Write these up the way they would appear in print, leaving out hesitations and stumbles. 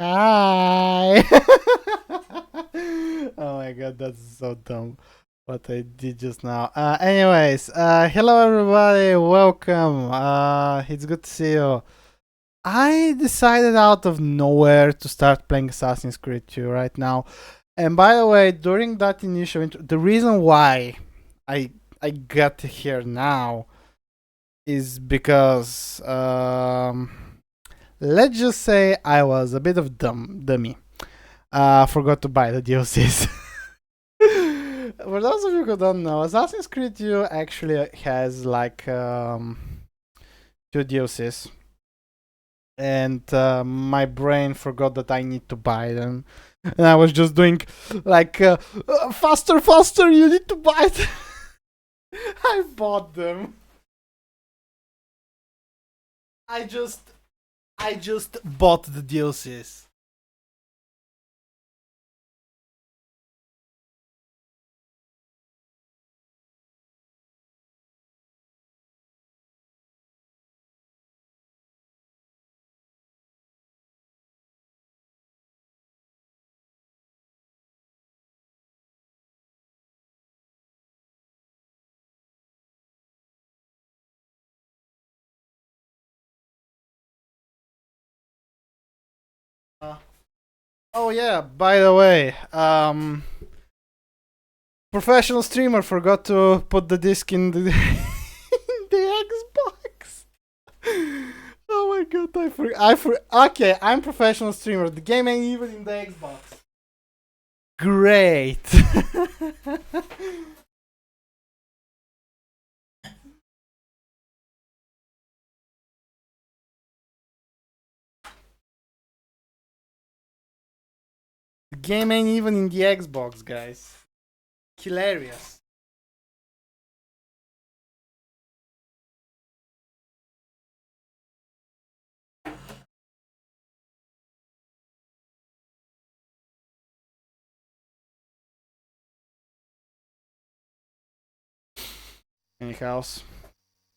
Hi. Oh my god, that's so dumb. What I did just now. Anyways, hello everybody, welcome. It's good to see you. I decided out of nowhere to start playing Assassin's Creed 2 right now. And by the way, during that initial the reason why I I got here now is because let's just say I was a bit of dummy. Forgot to buy the DLCs. For those of you who don't know, Assassin's Creed 2 actually has like two DLCs, and my brain forgot that I need to buy them, and I was just doing like faster, faster! You need to buy them. I bought them. I just, I just bought the DLCs. Uh, oh yeah, by the way, professional streamer forgot to put the disc in the in the Xbox. Oh my god, okay, I'm professional streamer. The game ain't even in the Xbox. Great. The game ain't even in the Xbox, guys. Hilarious. Anyhow,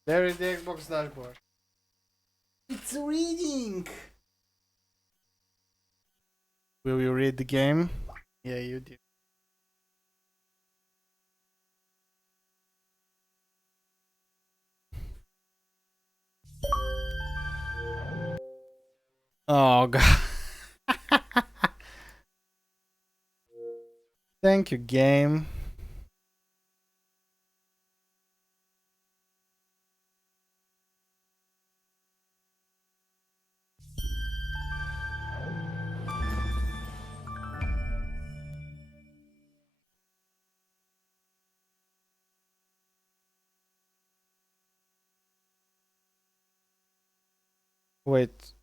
there is the Xbox dashboard. It's reading. Will you read the game? Yeah, you do. Oh god. Thank you, game. Wait,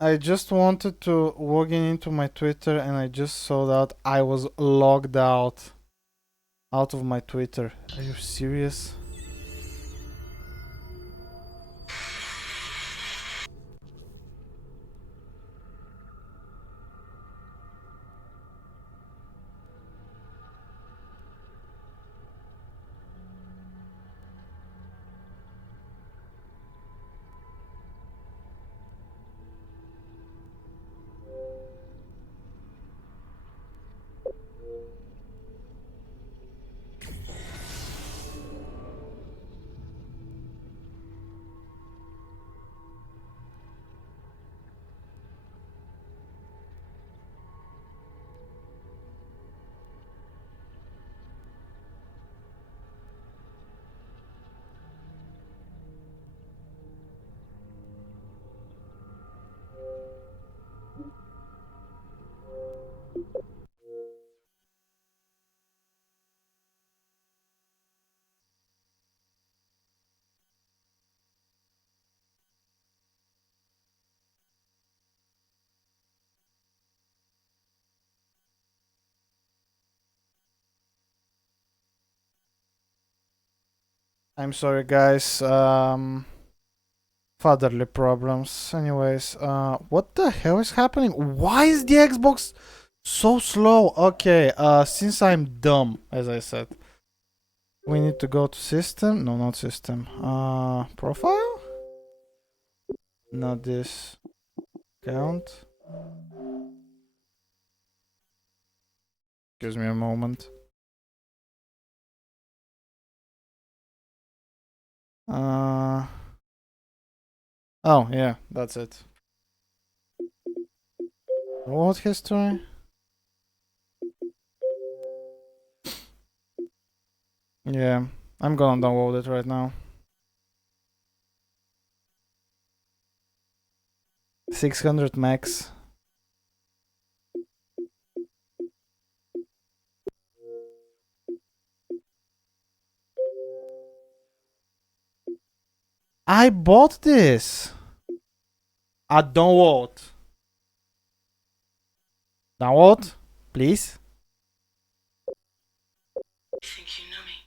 I just wanted to log in into my Twitter and I just saw that I was logged out of my Twitter. Are you serious? I'm sorry, guys. Fatherly problems. Anyways, what the hell is happening? Why is the Xbox so slow? Okay, since I'm dumb, as I said, we need to go to system. No, not system. Profile? Not this. Account. Gives me a moment. Oh yeah, that's it. What history? Yeah, I'm gonna download it right now. 600 max. I bought this. Download. Download, please. Think you know me?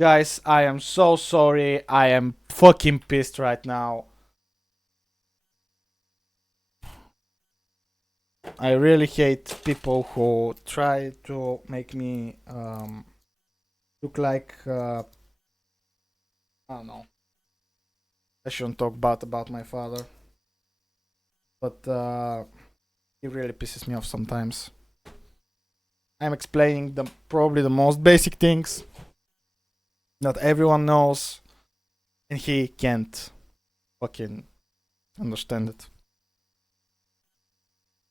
Guys, I am so sorry. I am fucking pissed right now. I really hate people who try to make me look like I don't know. I shouldn't talk about my father, but he really pisses me off sometimes. I'm explaining the probably the most basic things that everyone knows, and he can't fucking understand it.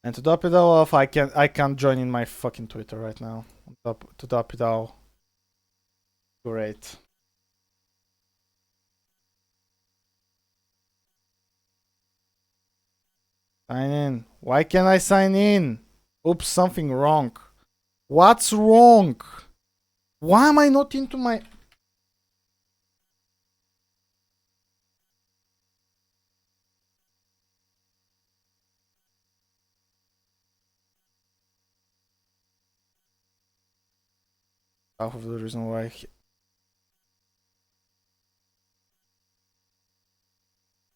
And to top it all off, I can't join in my fucking Twitter right now. To top it all, great. Sign in. Why can't I sign in? Oops, something wrong. What's wrong? Why am I not into my... Half of the reason why...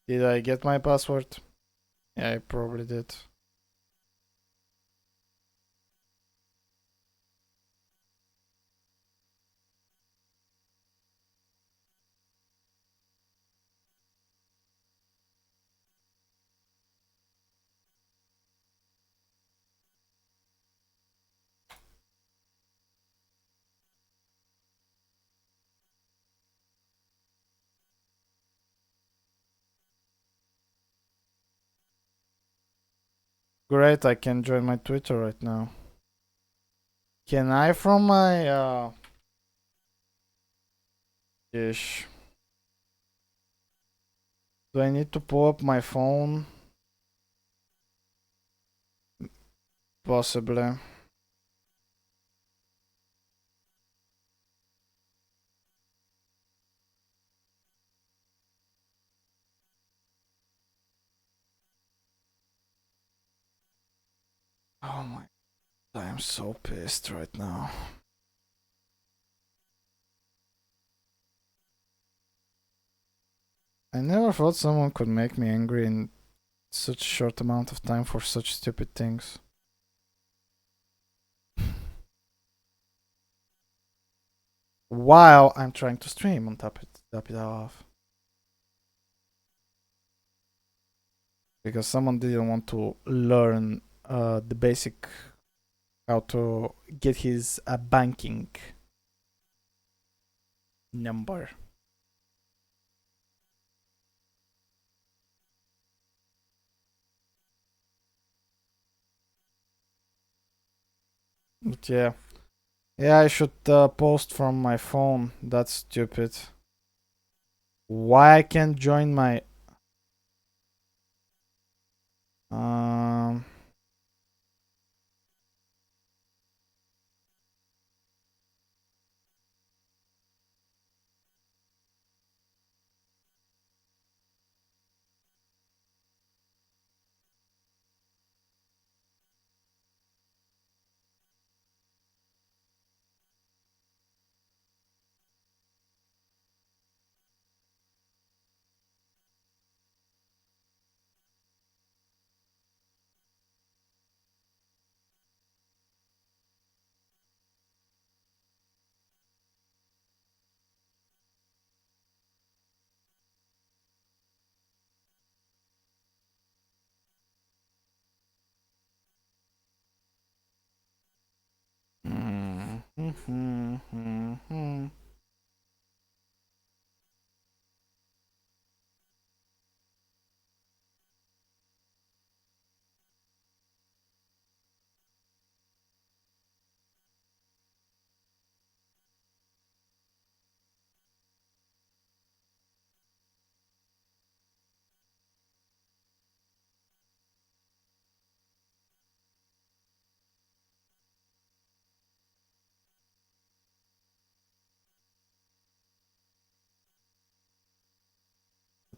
Did I get my password? Yeah, I probably did. Great, I can join my Twitter right now. Can I from my dish? Do I need to pull up my phone? Possibly. Oh my... I am so pissed right now. I never thought someone could make me angry in such a short amount of time for such stupid things. While I'm trying to stream on top it off. Because someone didn't want to learn the basic how to get his banking number. But yeah. Yeah, I should post from my phone. That's stupid. Why I can't join my... Um...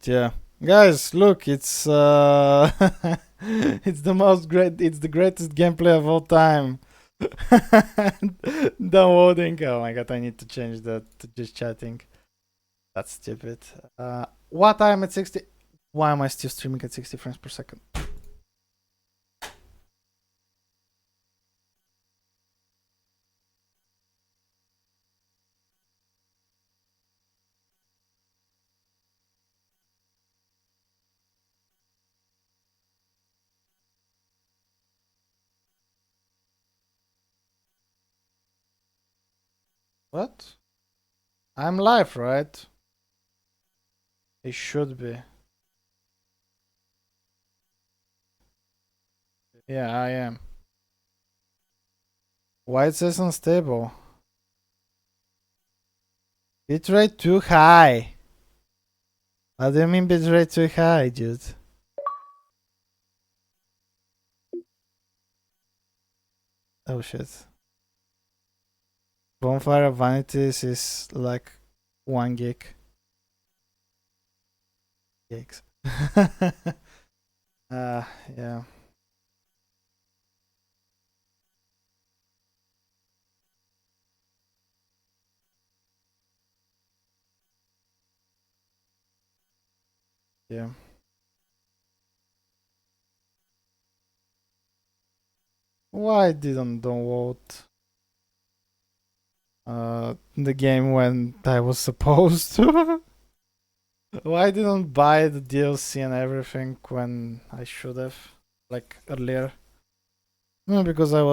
Yeah, guys, look, it's it's the greatest gameplay of all time. Downloading. Oh my god, I need to change that to just chatting. That's stupid. What I'm at 60. Why am I still streaming at 60 frames per second? What? I'm live, right? It should be. Yeah, I am. Why it says unstable? Bitrate too high. What do you mean bitrate too high, dude? Oh shit. Bonfire of Vanities is like 1 gig. Gigs. Yeah. Yeah. Why didn't download the game when I was supposed to? Why didn't buy the DLC and everything when I should have, like earlier? No, because I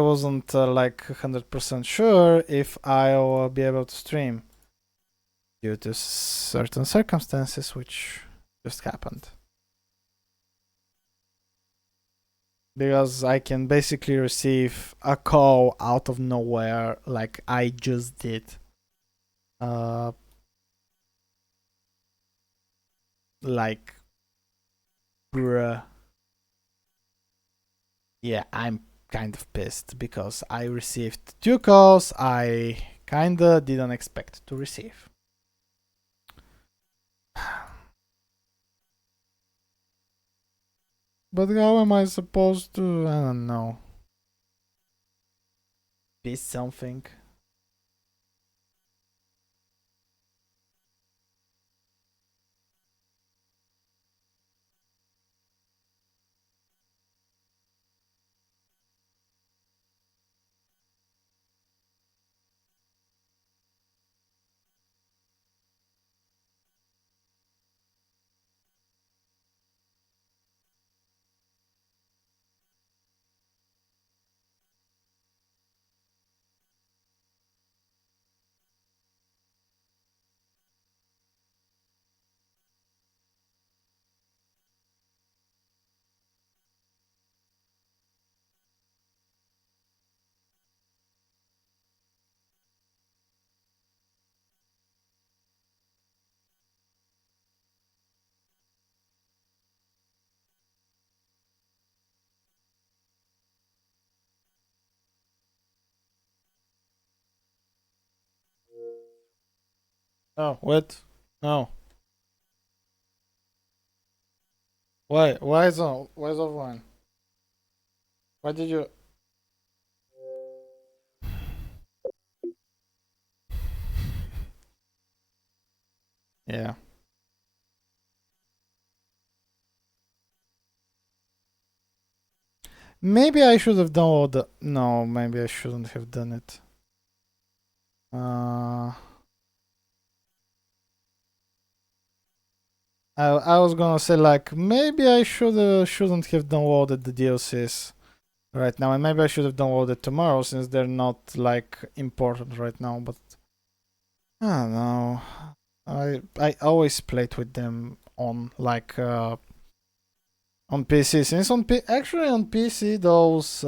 wasn't like 100% sure if I'll be able to stream due to certain circumstances which just happened. Because I can basically receive a call out of nowhere like I just did. Like, bruh. Yeah, I'm kind of pissed because I received 2 calls I kinda didn't expect to receive. But how am I supposed to? I don't know. Be something. Oh, what? No. Why? Why is on? Why is offline? Why did you? Yeah. Maybe I should have downloaded. No, maybe I shouldn't have done it. I was gonna say like maybe I shouldn't have downloaded the DLCs right now, and maybe I should have downloaded tomorrow since they're not like important right now. But I don't know. I always played with them on like on PC since actually on PC those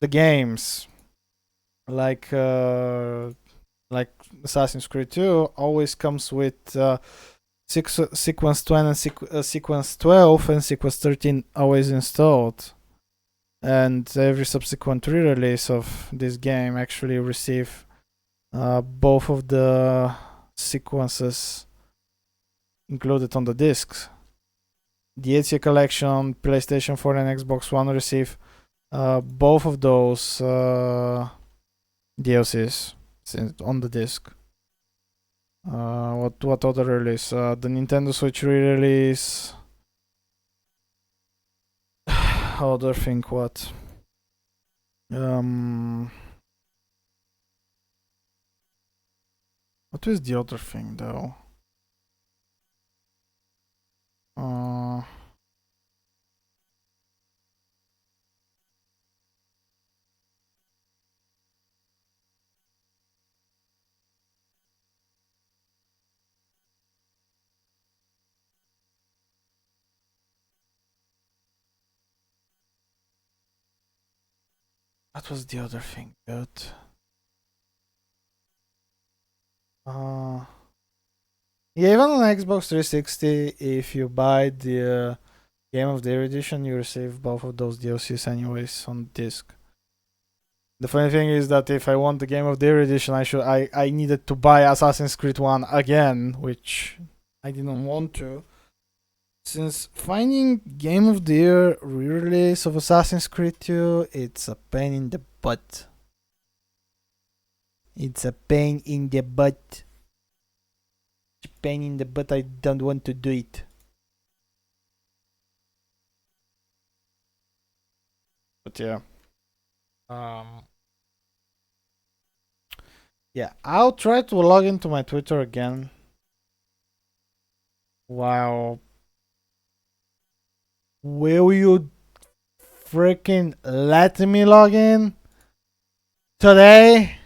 the games like Assassin's Creed 2 always comes with sequence 20 and sequence 12 and sequence 13 always installed, and every subsequent re-release of this game actually receive both of the sequences included on the discs. the ETSI collection, PlayStation 4 and Xbox One receive both of those DLCs on the disc. What other release? The Nintendo Switch re-release. Other thing, what? What is the other thing though? What was the other thing? Good. Yeah, even on Xbox 360, if you buy the Game of the Year edition, you receive both of those DLCs anyways on disc. The funny thing is that if I want the Game of the Year edition, I needed to buy Assassin's Creed 1 again, which I didn't want to. Since finding Game of the Year re-release of Assassin's Creed 2, it's a pain in the butt. It's a pain in the butt. It's a pain in the butt. I don't want to do it. But yeah. Yeah, I'll try to log into my Twitter again. Wow. Will you freaking let me log in today?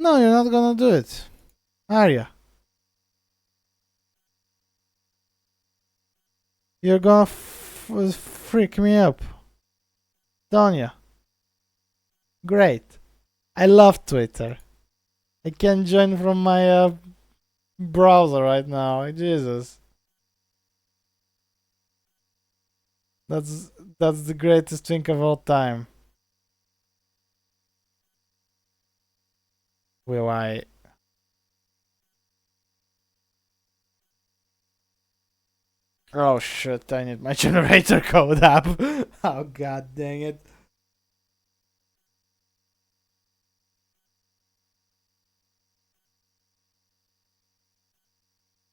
No, you're not gonna do it, are you? You're gonna freak me up, don't you? Great. I love Twitter. I can join from my browser right now. Jesus. That's the greatest thing of all time. Will I? Oh shit, I need my generator code up. Oh god dang it.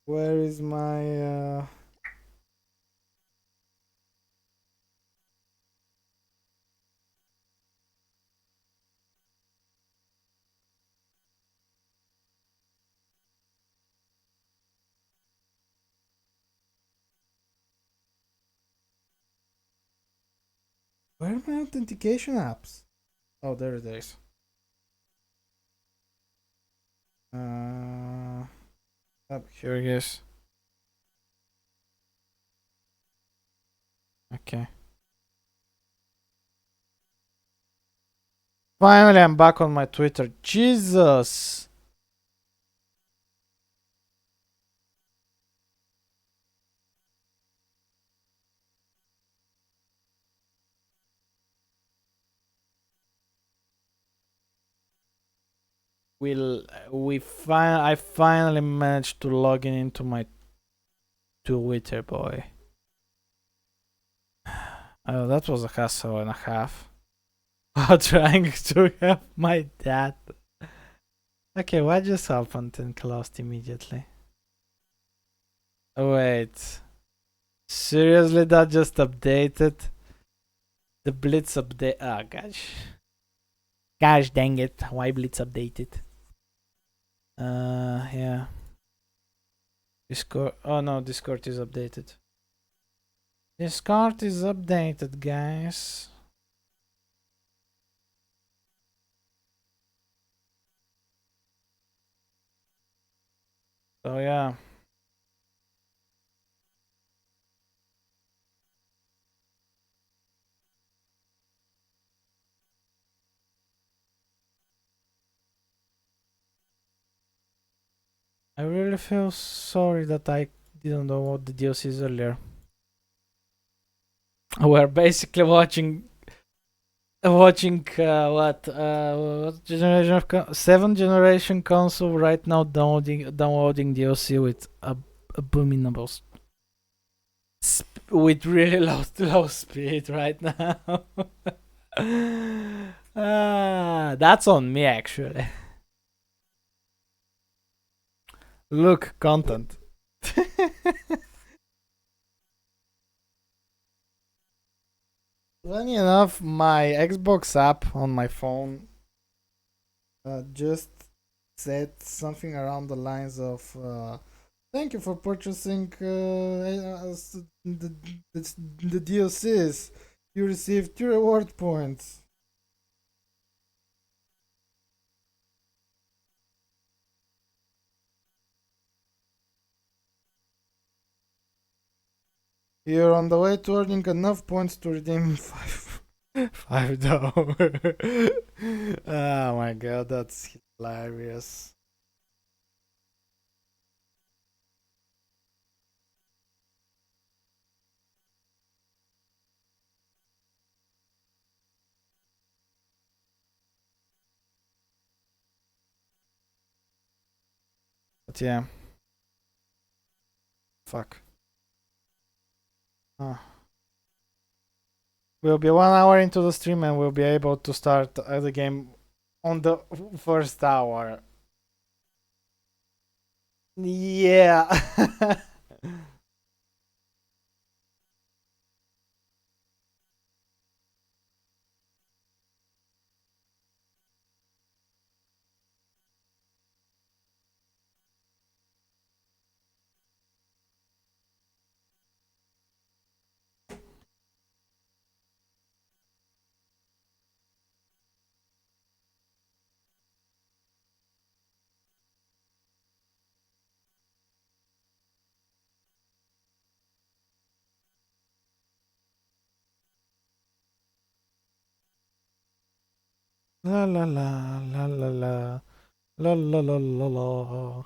Where is my where are my authentication apps? Oh, there it is. I'm curious. Okay. Finally, I'm back on my Twitter. Jesus. I finally managed to log in into my Twitter, boy. Oh, that was a hassle and a half. Trying to have my dad. Okay, why just opened and closed immediately? Oh, wait. Seriously, that just updated? The Blitz update. Oh, gosh. Gosh dang it. Why Blitz updated? Yeah. Discord. Oh no, Discord is updated. Discord is updated, guys. So yeah. I really feel sorry that I didn't know what the DLCs earlier. We're basically watching what generation of 7th generation console right now downloading DLC with abominable with really low speed right now. That's on me actually. Look, content. Funny enough, my Xbox app on my phone just said something around the lines of thank you for purchasing the DLCs. You received 2 reward points. You're on the way to earning enough points to redeem $5. Oh my god, that's hilarious. But yeah. Fuck. We'll be 1 hour into the stream and we'll be able to start the game on the first hour. Yeah. La la la la la la la la la la la.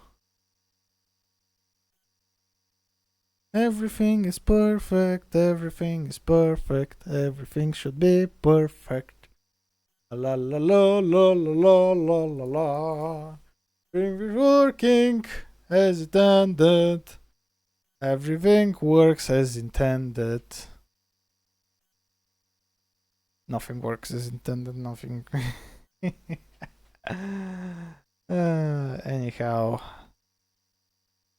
Everything is perfect, everything is perfect, everything should be perfect. La la la la la la la la la. Everything working as intended. Everything works as intended. Nothing works as intended, nothing. Anyhow.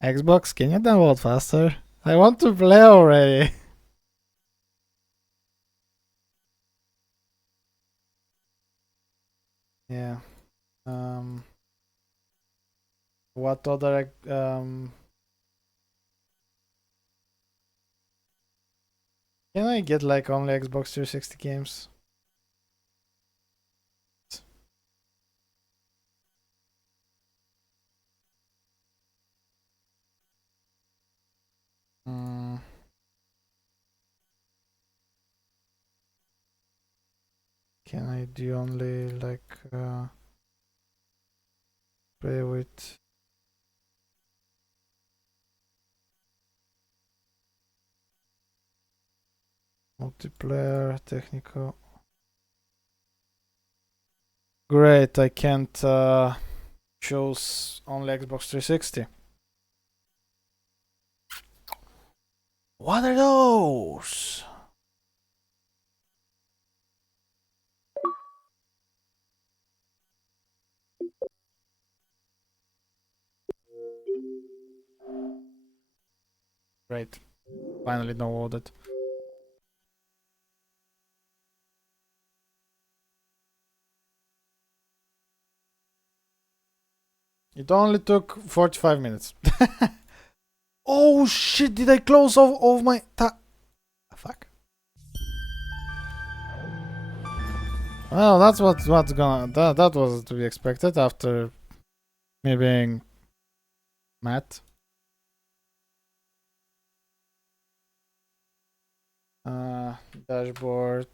Xbox, can you download faster? I want to play already. Yeah. What other can I get like only Xbox 360 games? Can I do only like play with multiplayer technical? Great, I can't choose only Xbox 360. What are those? Great. Finally downloaded. It only took 45 minutes. Oh shit, did I close off my fuck. Well, that's what's gonna that was to be expected after me being mad. Dashboard.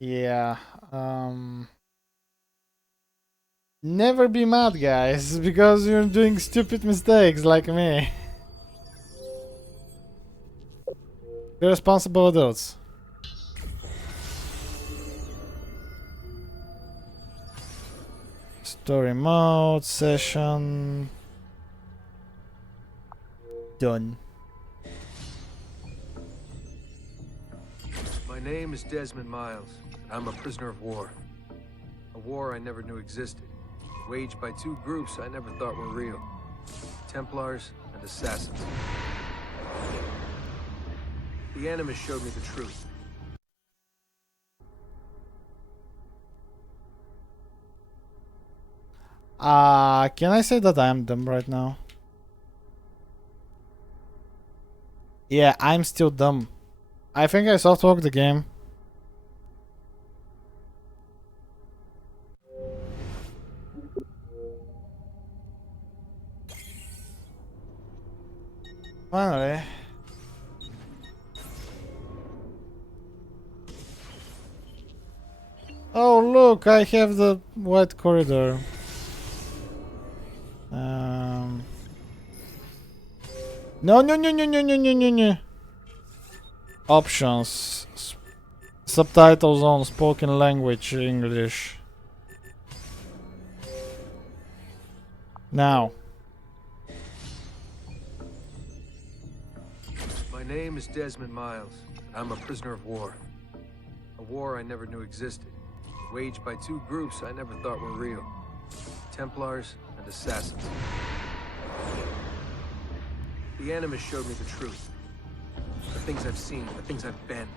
Yeah. Never be mad, guys, because you're doing stupid mistakes like me. You're responsible adults. Story mode, session. Done. My name is Desmond Miles. I'm a prisoner of war. A war I never knew existed. Waged by two groups I never thought were real. Templars and Assassins. The Animus showed me the truth. Can I say that I'm dumb right now? Yeah, I'm still dumb. I think I soft-walked the game. Finally. Oh look, I have the white corridor. No, no, no, no, no, no, no, no, no. Options. Subtitles on spoken language English. Now. My name is Desmond Miles. I'm a prisoner of war. A war I never knew existed. Waged by two groups I never thought were real. Templars and Assassins. The Animus showed me the truth. The things I've seen, the things I've been.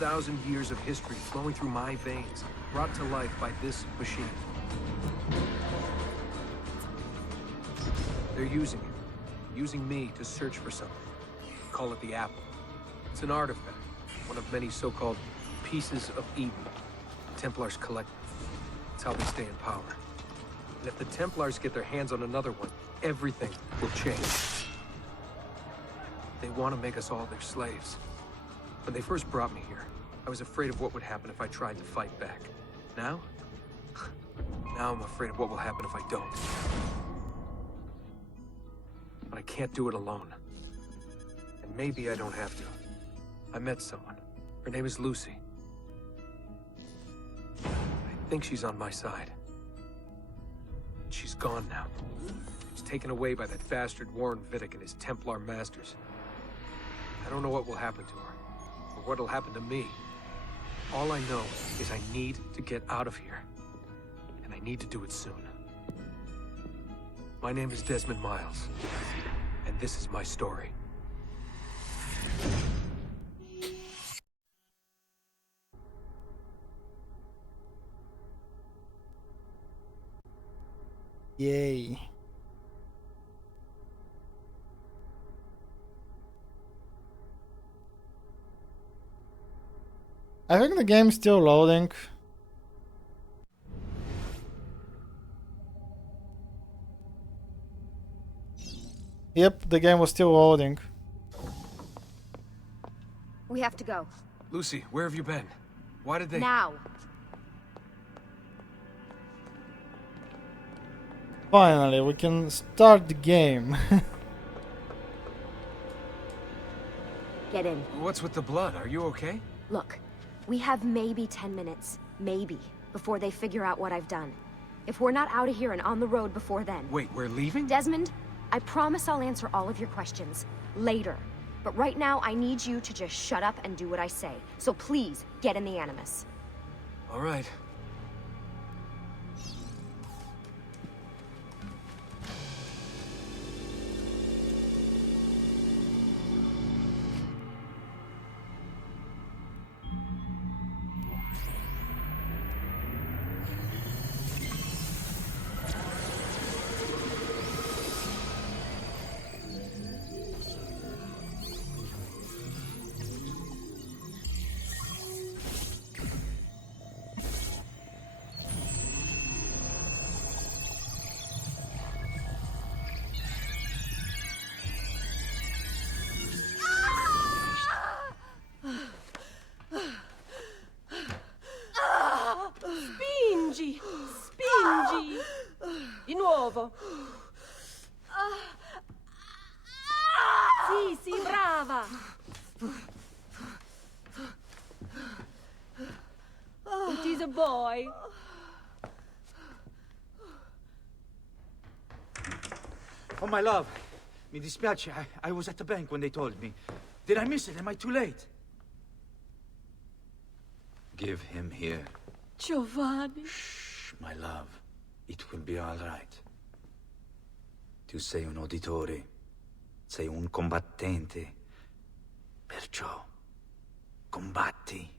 1,000 years of history flowing through my veins, brought to life by this machine. They're using it. Using me to search for something. Call it the Apple. It's an artifact. One of many so-called pieces of Eden. Templars collect them. It's how they stay in power. And if the Templars get their hands on another one, everything will change. They want to make us all their slaves. When they first brought me here, I was afraid of what would happen if I tried to fight back. Now? Now I'm afraid of what will happen if I don't. But I can't do it alone. And maybe I don't have to. I met someone. Her name is Lucy. I think she's on my side. She's gone now. She's taken away by that bastard Warren Vidic and his Templar masters. I don't know what will happen to her, or what'll happen to me. All I know is I need to get out of here. And I need to do it soon. My name is Desmond Miles, and this is my story. Yay. I think the game's still loading. Yep, the game was still loading. We have to go. Lucy, where have you been? Why did they... Now! Finally, we can start the game. Get in. What's with the blood? Are you okay? Look, we have maybe 10 minutes. Maybe. Before they figure out what I've done. If we're not out of here and on the road before then... Wait, we're leaving? Desmond, I promise I'll answer all of your questions. Later. But right now, I need you to just shut up and do what I say. So please, get in the Animus. All right. Spingi! Spingi! Di nuovo! Sì, sì, brava! It is a boy. Oh, my love. Mi dispiace. I was at the bank when they told me. Did I miss it? Am I too late? Give him here. Giovanni. Shh, my love. It will be all right. Tu sei un uditore. Sei un combattente. Perciò, combatti.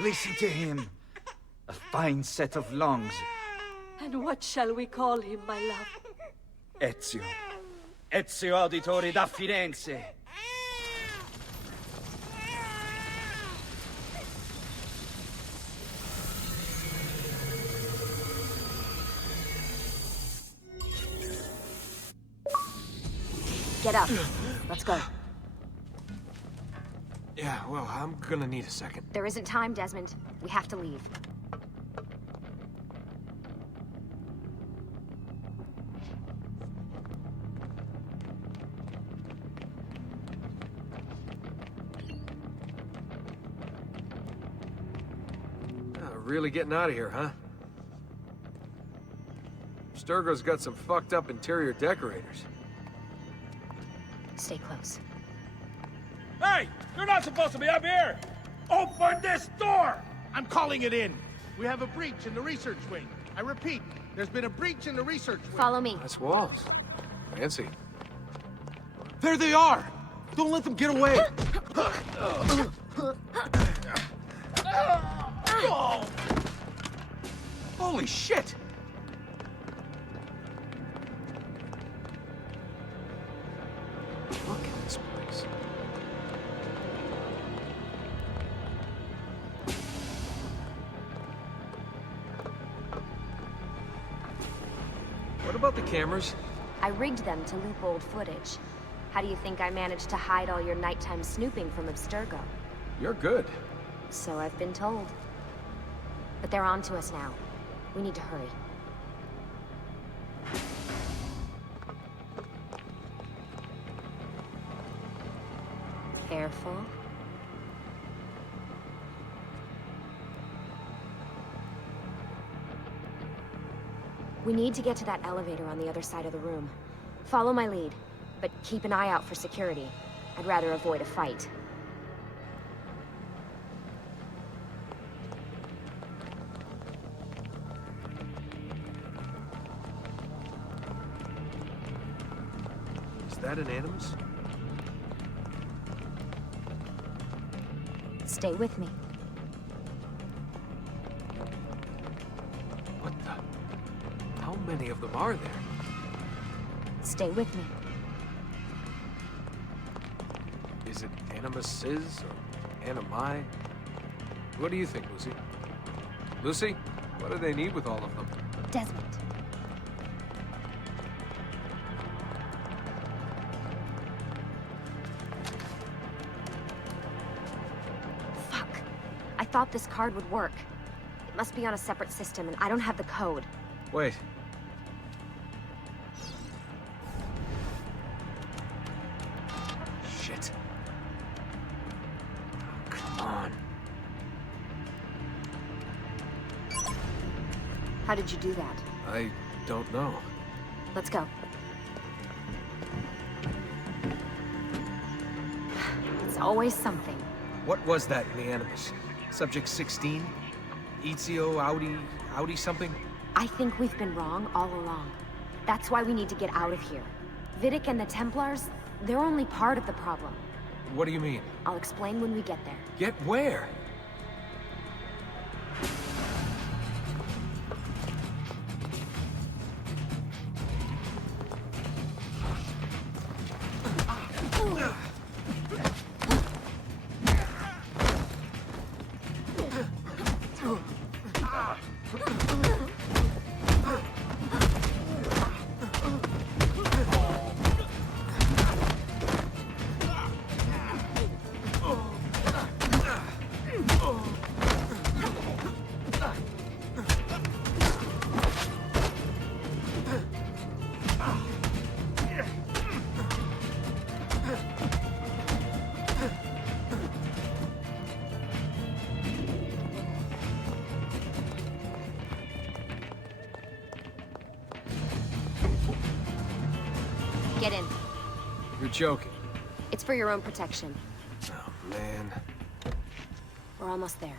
Listen to him. A fine set of lungs. And what shall we call him, my love? Ezio. Ezio Auditore da Firenze. Get up. Let's go. Yeah, well, I'm gonna need a second. There isn't time, Desmond. We have to leave. Really getting out of here, huh? Sturgo's got some fucked up interior decorators. Stay close. Hey! You're not supposed to be up here! Open this door! I'm calling it in. We have a breach in the research wing. I repeat, there's been a breach in the research wing. Follow me. That's walls. Fancy. There they are! Don't let them get away! Holy shit! Look at this place. What about the cameras? I rigged them to loop old footage. How do you think I managed to hide all your nighttime snooping from Abstergo? You're good. So I've been told. But they're on to us now. We need to hurry. Careful. We need to get to that elevator on the other side of the room. Follow my lead, but keep an eye out for security. I'd rather avoid a fight. Is that an Animus? Stay with me. What the? How many of them are there? Stay with me. Is it Animuses or Animi? What do you think, Lucy? Lucy, what do they need with all of them? Desmond. Fuck. I thought this card would work. It must be on a separate system, and I don't have the code. Wait. Shit. Come on. How did you do that? I don't know. Let's go. It's always something. What was that in the Animus? Subject 16? Ezio, Audi something? I think we've been wrong all along. That's why we need to get out of here. Vidic and the Templars, they're only part of the problem. What do you mean? I'll explain when we get there. Get where? Get in. You're joking. It's for your own protection. Oh, man. We're almost there.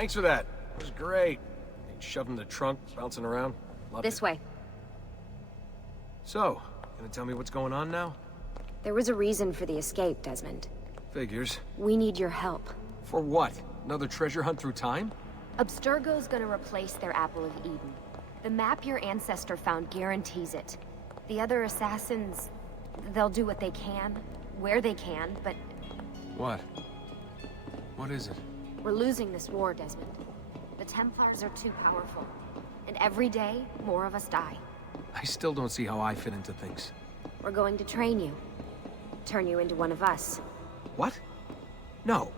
Thanks for that. It was great. Shoved in the trunk, bouncing around. Loved This it. way. So, gonna tell me what's going on now? There was a reason for the escape, Desmond. Figures. We need your help. For what? Another treasure hunt through time? Abstergo's gonna replace their Apple of Eden. The map your ancestor found guarantees it. The other assassins, they'll do what they can, where they can, but What? What is it? we're losing this war, Desmond. The Templars are too powerful. And every day, more of us die. I still don't see how I fit into things. We're going to train you. Turn you into one of us. What? No.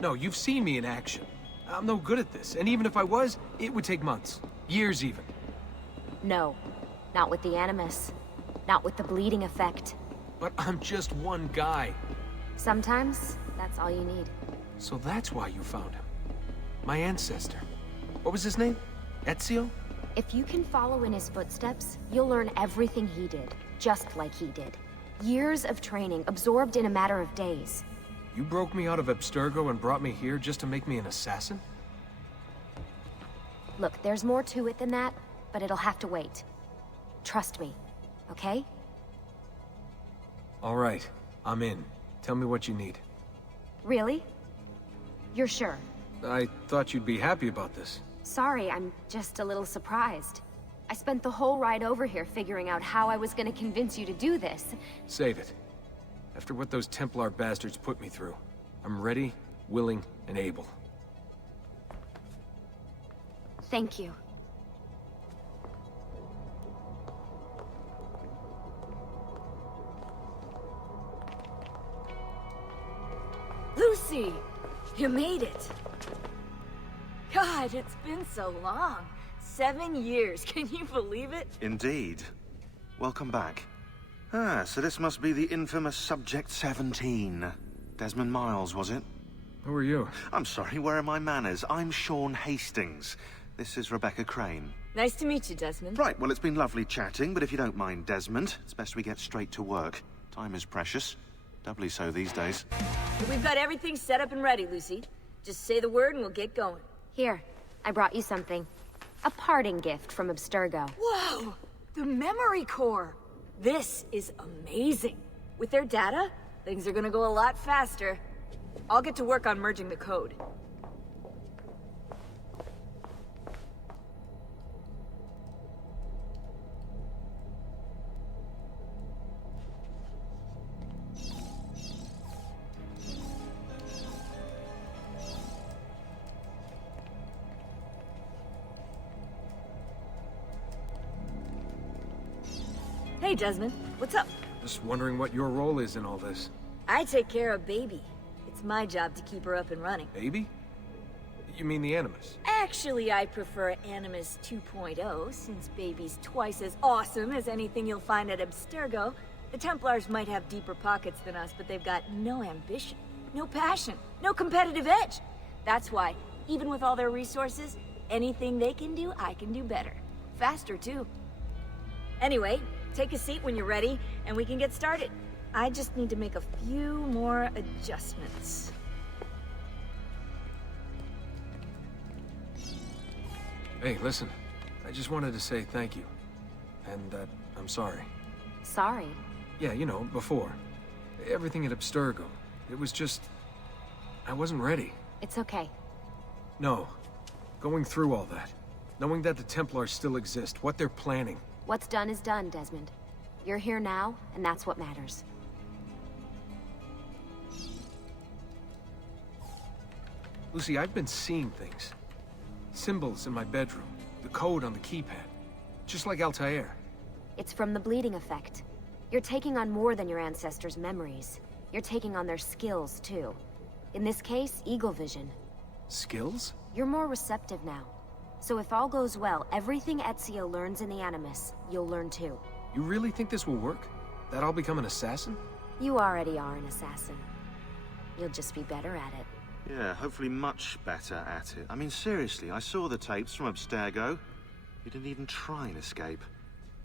No, you've seen me in action. I'm no good at this, and even if I was, it would take months. Years even. No. Not with the Animus. Not with the bleeding effect. But I'm just one guy. Sometimes, that's all you need. So that's why you found him. My ancestor. What was his name? Ezio? If you can follow in his footsteps, you'll learn everything he did, just like he did. Years of training, absorbed in a matter of days. You broke me out of Abstergo and brought me here just to make me an assassin? Look, there's more to it than that, but it'll have to wait. Trust me, okay? All right, I'm in. Tell me what you need. Really? You're sure? I thought you'd be happy about this. Sorry, I'm just a little surprised. I spent the whole ride over here figuring out how I was gonna convince you to do this. Save it. After what those Templar bastards put me through, I'm ready, willing, and able. Thank you. Lucy! You made it! God, it's been so long. 7 years, can you believe it? Indeed. Welcome back. Ah, so this must be the infamous Subject 17. Desmond Miles, was it? Who are you? I'm sorry, where are my manners? I'm Sean Hastings. This is Rebecca Crane. Nice to meet you, Desmond. Right, well, it's been lovely chatting, but if you don't mind, Desmond, it's best we get straight to work. Time is precious. Doubly so these days. We've got everything set up and ready, Lucy. Just say the word and we'll get going. Here, I brought you something. A parting gift from Abstergo. Whoa! The memory core! This is amazing. With their data, things are gonna go a lot faster. I'll get to work on merging the code. Hey, Desmond. What's up? Just wondering what your role is in all this. I take care of Baby. It's my job to keep her up and running. Baby? You mean the Animus? Actually, I prefer Animus 2.0, since Baby's twice as awesome as anything you'll find at Abstergo. The Templars might have deeper pockets than us, but they've got no ambition, no passion, no competitive edge. That's why, even with all their resources, anything they can do, I can do better. Faster, too. Anyway, take a seat when you're ready, and we can get started. I just need to make a few more adjustments. Hey, listen. I just wanted to say thank you. And that I'm sorry. Sorry. Yeah, you know, before. Everything at Abstergo. It was just... I wasn't ready. It's okay. No. Going through all that. Knowing that the Templars still exist, what they're planning. What's done is done, Desmond. You're here now, and that's what matters. Lucy, I've been seeing things. Symbols in my bedroom. The code on the keypad. Just like Altair. It's from the bleeding effect. You're taking on more than your ancestors' memories. You're taking on their skills, too. In this case, Eagle Vision. Skills? You're more receptive now. So if all goes well, everything Ezio learns in the Animus, you'll learn too. You really think this will work? That I'll become an assassin? You already are an assassin. You'll just be better at it. Yeah, hopefully much better at it. I mean, seriously, I saw the tapes from Abstergo. You didn't even try and escape.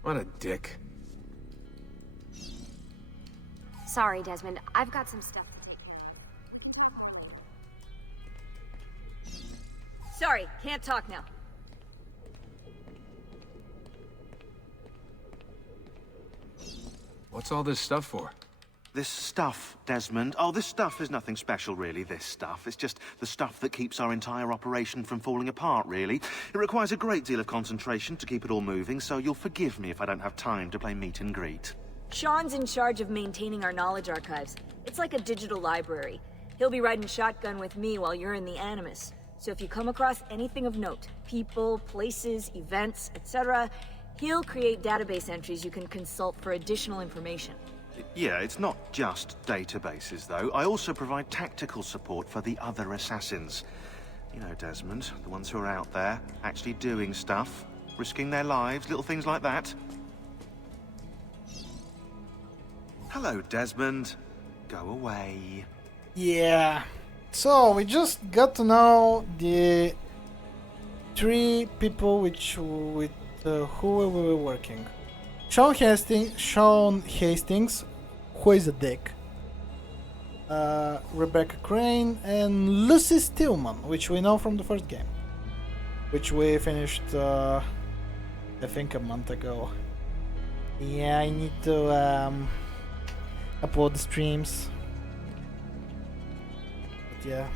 What a dick. Sorry, Desmond. I've got some stuff to take care of. Sorry, can't talk now. What's all this stuff for? This stuff, Desmond. Oh, this stuff is nothing special, really, this stuff. It's just the stuff that keeps our entire operation from falling apart, really. It requires a great deal of concentration to keep it all moving, so you'll forgive me if I don't have time to play meet and greet. Sean's in charge of maintaining our knowledge archives. It's like a digital library. He'll be riding shotgun with me while you're in the Animus. So if you come across anything of note, people, places, events, etc., he'll create database entries you can consult for additional information. Yeah, it's not just databases, though. I also provide tactical support for the other assassins. You know, Desmond, the ones who are out there, actually doing stuff, risking their lives, little things like that. Hello, Desmond. Go away. Yeah. So we just got to know the 3 people with who we were working. Sean Hastings, who is a dick. Rebecca Crane and Lucy Stillman, which we know from the first game, which we finished I think a month ago. Yeah, I need to upload the streams. But yeah.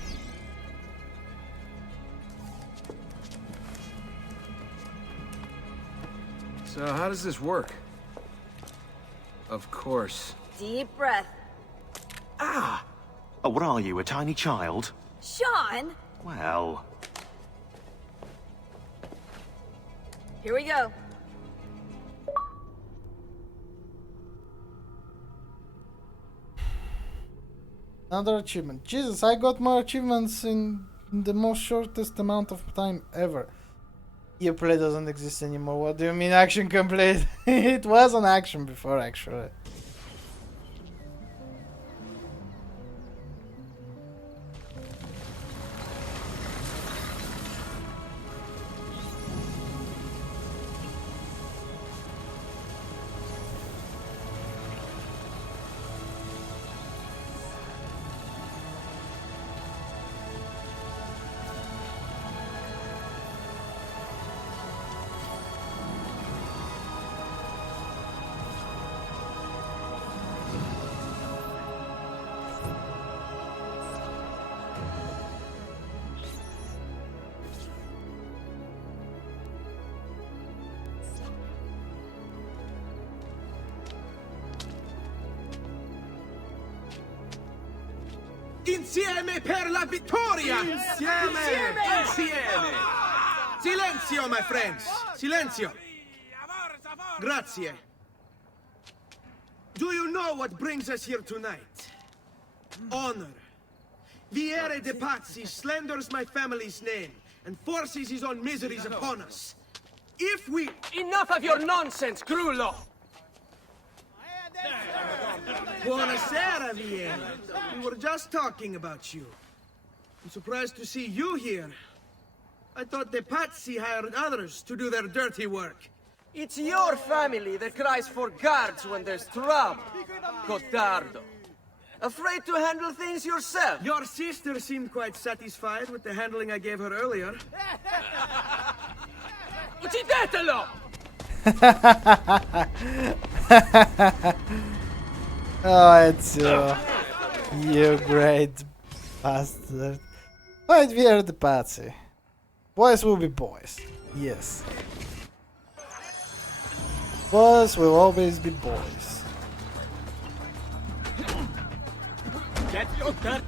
So how does this work? Of course. Deep breath. Ah! Oh, what are you, a tiny child? Sean! Well... Here we go. Another achievement. Jesus, I got more achievements in the most shortest amount of time ever. Your play doesn't exist anymore. What do you mean action complete? It was an action before, actually. Insieme per la vittoria! Insieme! Insieme! Silenzio, my friends! Silenzio! Grazie. Do you know what brings us here tonight? Honor. Vieri de Pazzi slanders my family's name and forces his own miseries upon us. If we... Enough of your nonsense, Grullo! Buonasera, Vieri. We were just talking about you. I'm surprised to see you here. I thought the Pazzi hired others to do their dirty work. It's your family that cries for guards when there's trouble, Gottardo. Afraid to handle things yourself? Your sister seemed quite satisfied with the handling I gave her earlier. Uccidetelo! Oh, it's you great bastard. Right, we are the Pazzi. Boys will be boys. Yes. Boys will always be boys. Get your gun!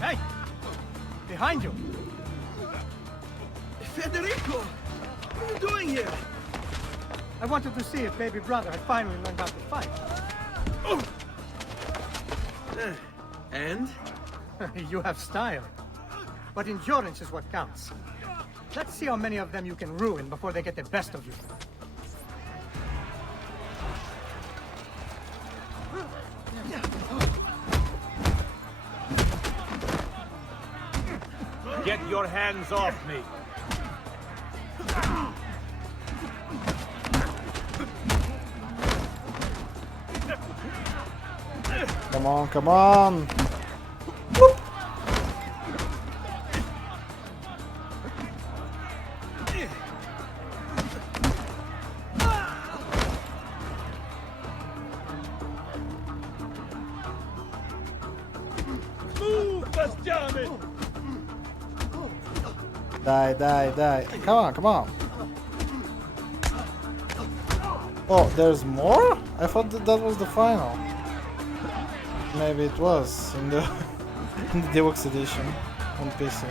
Hey! Behind you! Federico! What are you doing here? I wanted to see if baby brother had finally learned how to fight. And? You have style. But endurance is what counts. Let's see how many of them you can ruin before they get the best of you. Get your hands off me! Come on, come on! Die, die, die. Come on, come on. Oh, there's more? I thought that was the final. Maybe it was in the, in the Deluxe edition on PC.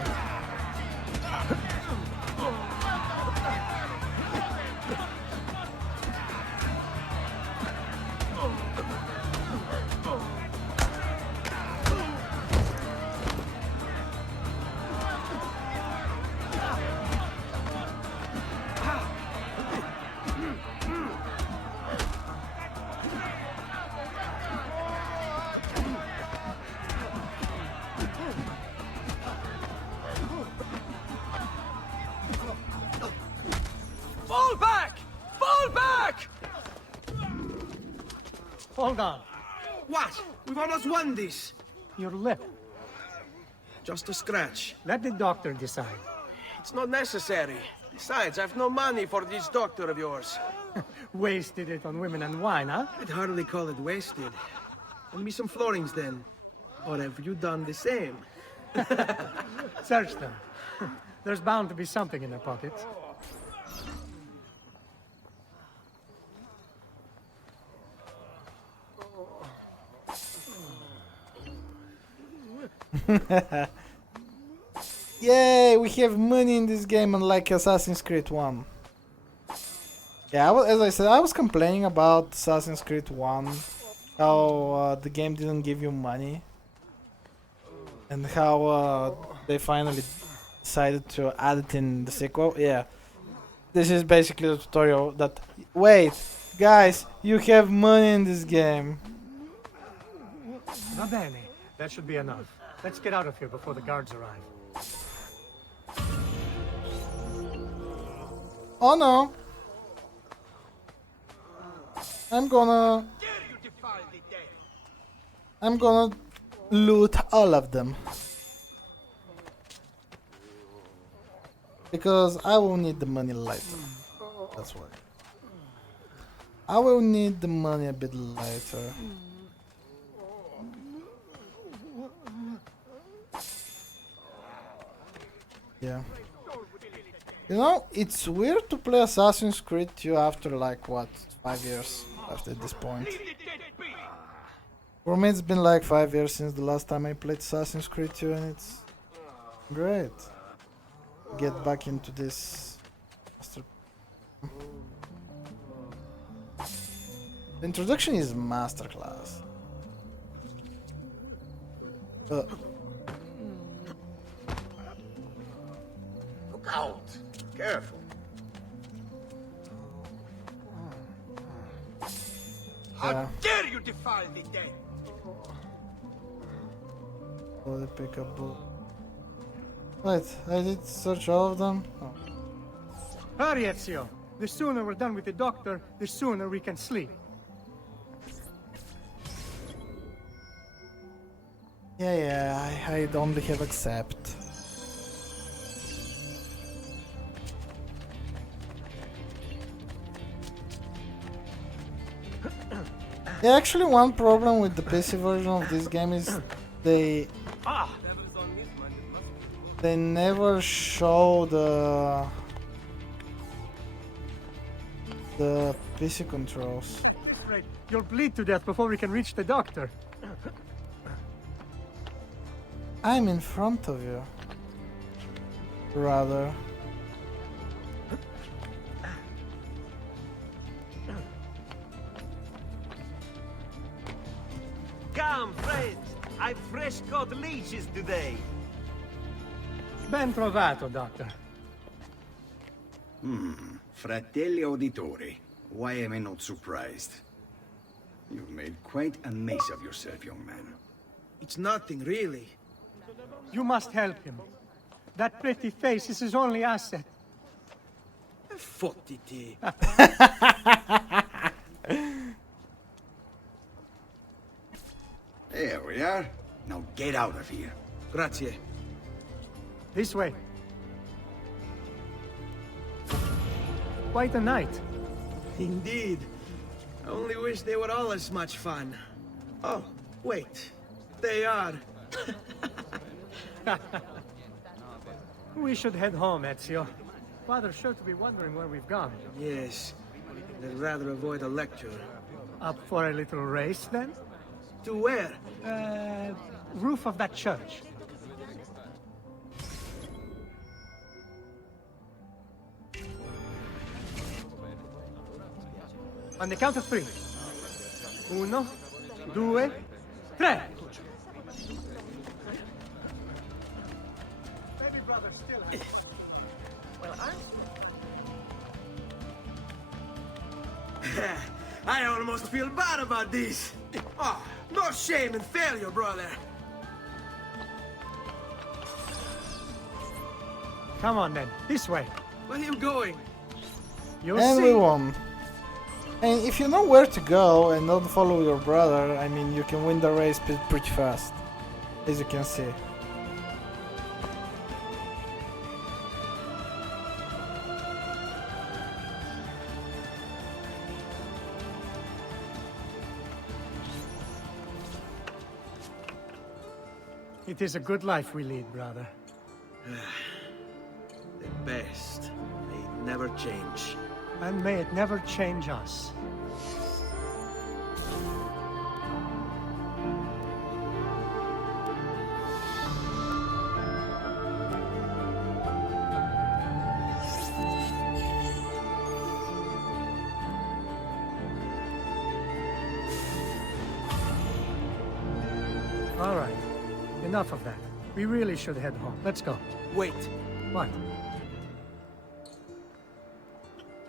Fall back! Fall back! Hold on. What? We've almost won this. Your lip. Just a scratch. Let the doctor decide. It's not necessary. Besides, I've no money for this doctor of yours. Wasted it on women and wine, huh? I'd hardly call it wasted. Lend me some florins then. Or have you done the same? Search them. There's bound to be something in their pockets. Yay, we have money in this game, unlike Assassin's Creed 1. Yeah, as I said, I was complaining about Assassin's Creed 1, how the game didn't give you money, and how they finally decided to add it in the sequel. Yeah, this is basically the tutorial that, wait, guys, you have money in this game. Va bene. That should be enough. Let's get out of here before the guards arrive. Oh no! I'm gonna loot all of them. Because I will need the money later. That's why. I will need the money a bit later. Yeah. You know, it's weird to play Assassin's Creed 2 after like, what, 5 years after this point. For me it's been like 5 years since the last time I played Assassin's Creed 2 and it's great. Get back into this. The introduction is masterclass. Look out! Careful. Yeah. Dare you defile the dead? Oh, the pickup book. Wait, I did search all of them? Oh. Hurry, Ezio. The sooner we're done with the doctor, the sooner we can sleep. Yeah, I only have accept. Yeah, actually one problem with the PC version of this game is they never show the PC controls. At this rate, you'll bleed to death before we can reach the doctor. I'm in front of you. Rather. Come, friends. I've fresh caught leeches today. Ben trovato, Doctor. Fratelli Auditori, why am I not surprised? You've made quite a mess of yourself, young man. It's nothing, really. You must help him. That pretty face is his only asset. Fottiti. There we are. Now get out of here. Grazie. This way. Quite a night. Indeed. I only wish they were all as much fun. Oh, wait. They are. We should head home, Ezio. Father's sure to be wondering where we've gone. Yes. I'd rather avoid a lecture. Up for a little race, then? To where? Roof of that church. On the count of 3. 1, 2, 3. Baby brother still has... Well, I almost feel bad about this. Oh, no shame in failure, brother. Come on, then. This way. Where are you going? You'll And see. we won. And if you know where to go and not follow your brother, I mean, you can win the race pretty fast, as you can see. It is a good life we lead, brother. The best. They never change. And may it never change us. All right. Enough of that. We really should head home. Let's go. Wait. What?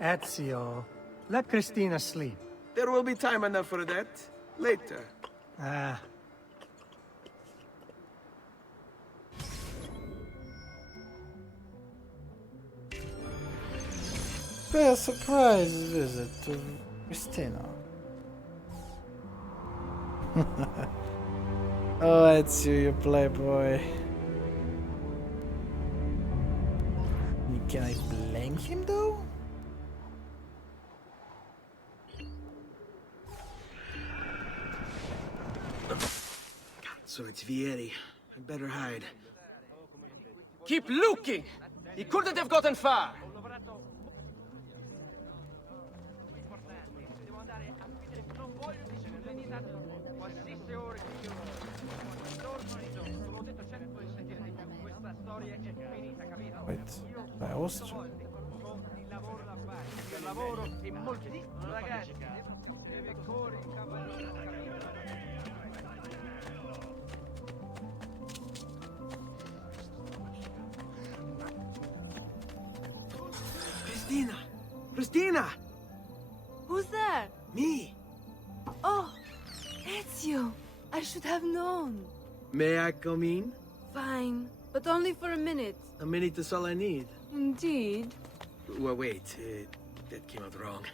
Ezio, let Christina sleep. There will be time enough for that. Later. Ah. Pay a surprise visit to Christina. Oh, it's you playboy. Can I blame him though? So it's Vieri. I'd better hide. Keep looking! He couldn't have gotten far! Wait, by Austria? Christina! Christina! Who's there? Me! Oh, Ezio. I should have known. May I come in? Fine, but only for a minute. A minute is all I need. Indeed. Well, wait. That came out wrong.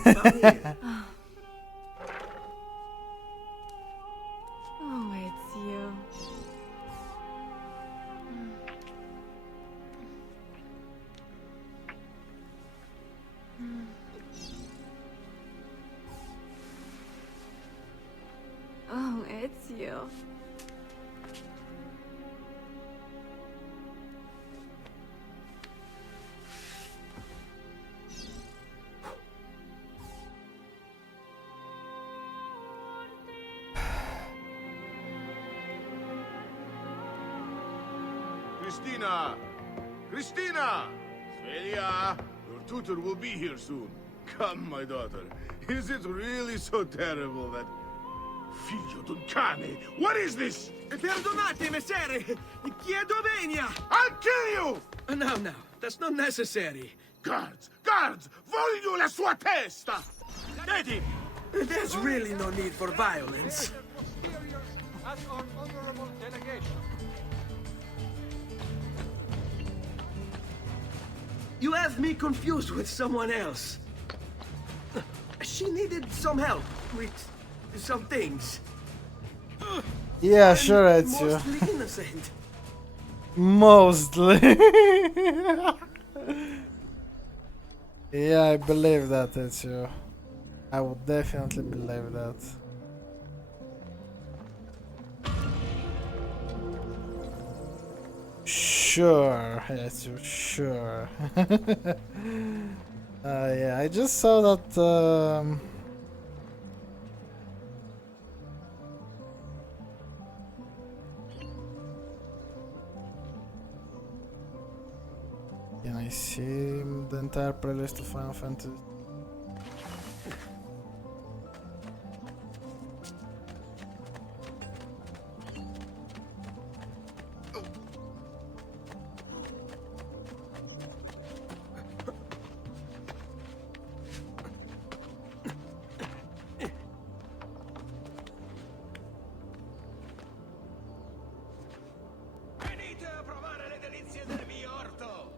Come here. Oh, Ezio. Oh, Ezio. Christina! Christina! Svelia! Your tutor will be here soon. Come, my daughter. Is it really so terrible that... Figlio d'un cane! What is this? Perdonate, messere! Chiedo venia! I'll kill you! No, no, that's not necessary. Guards! Guards! Voglio la sua testa! Get him! There's really no need for violence. As our honorable delegation. You have me confused with someone else. She needed some help with some things. Yeah, sure, it's you. Mostly innocent. Mostly. Yeah, I believe that it's you. I would definitely believe that. Sure, it's you, sure. Yeah, I just saw that. Can I see the entire playlist of Final Fantasy? Venite a provare le delizie del mio orto!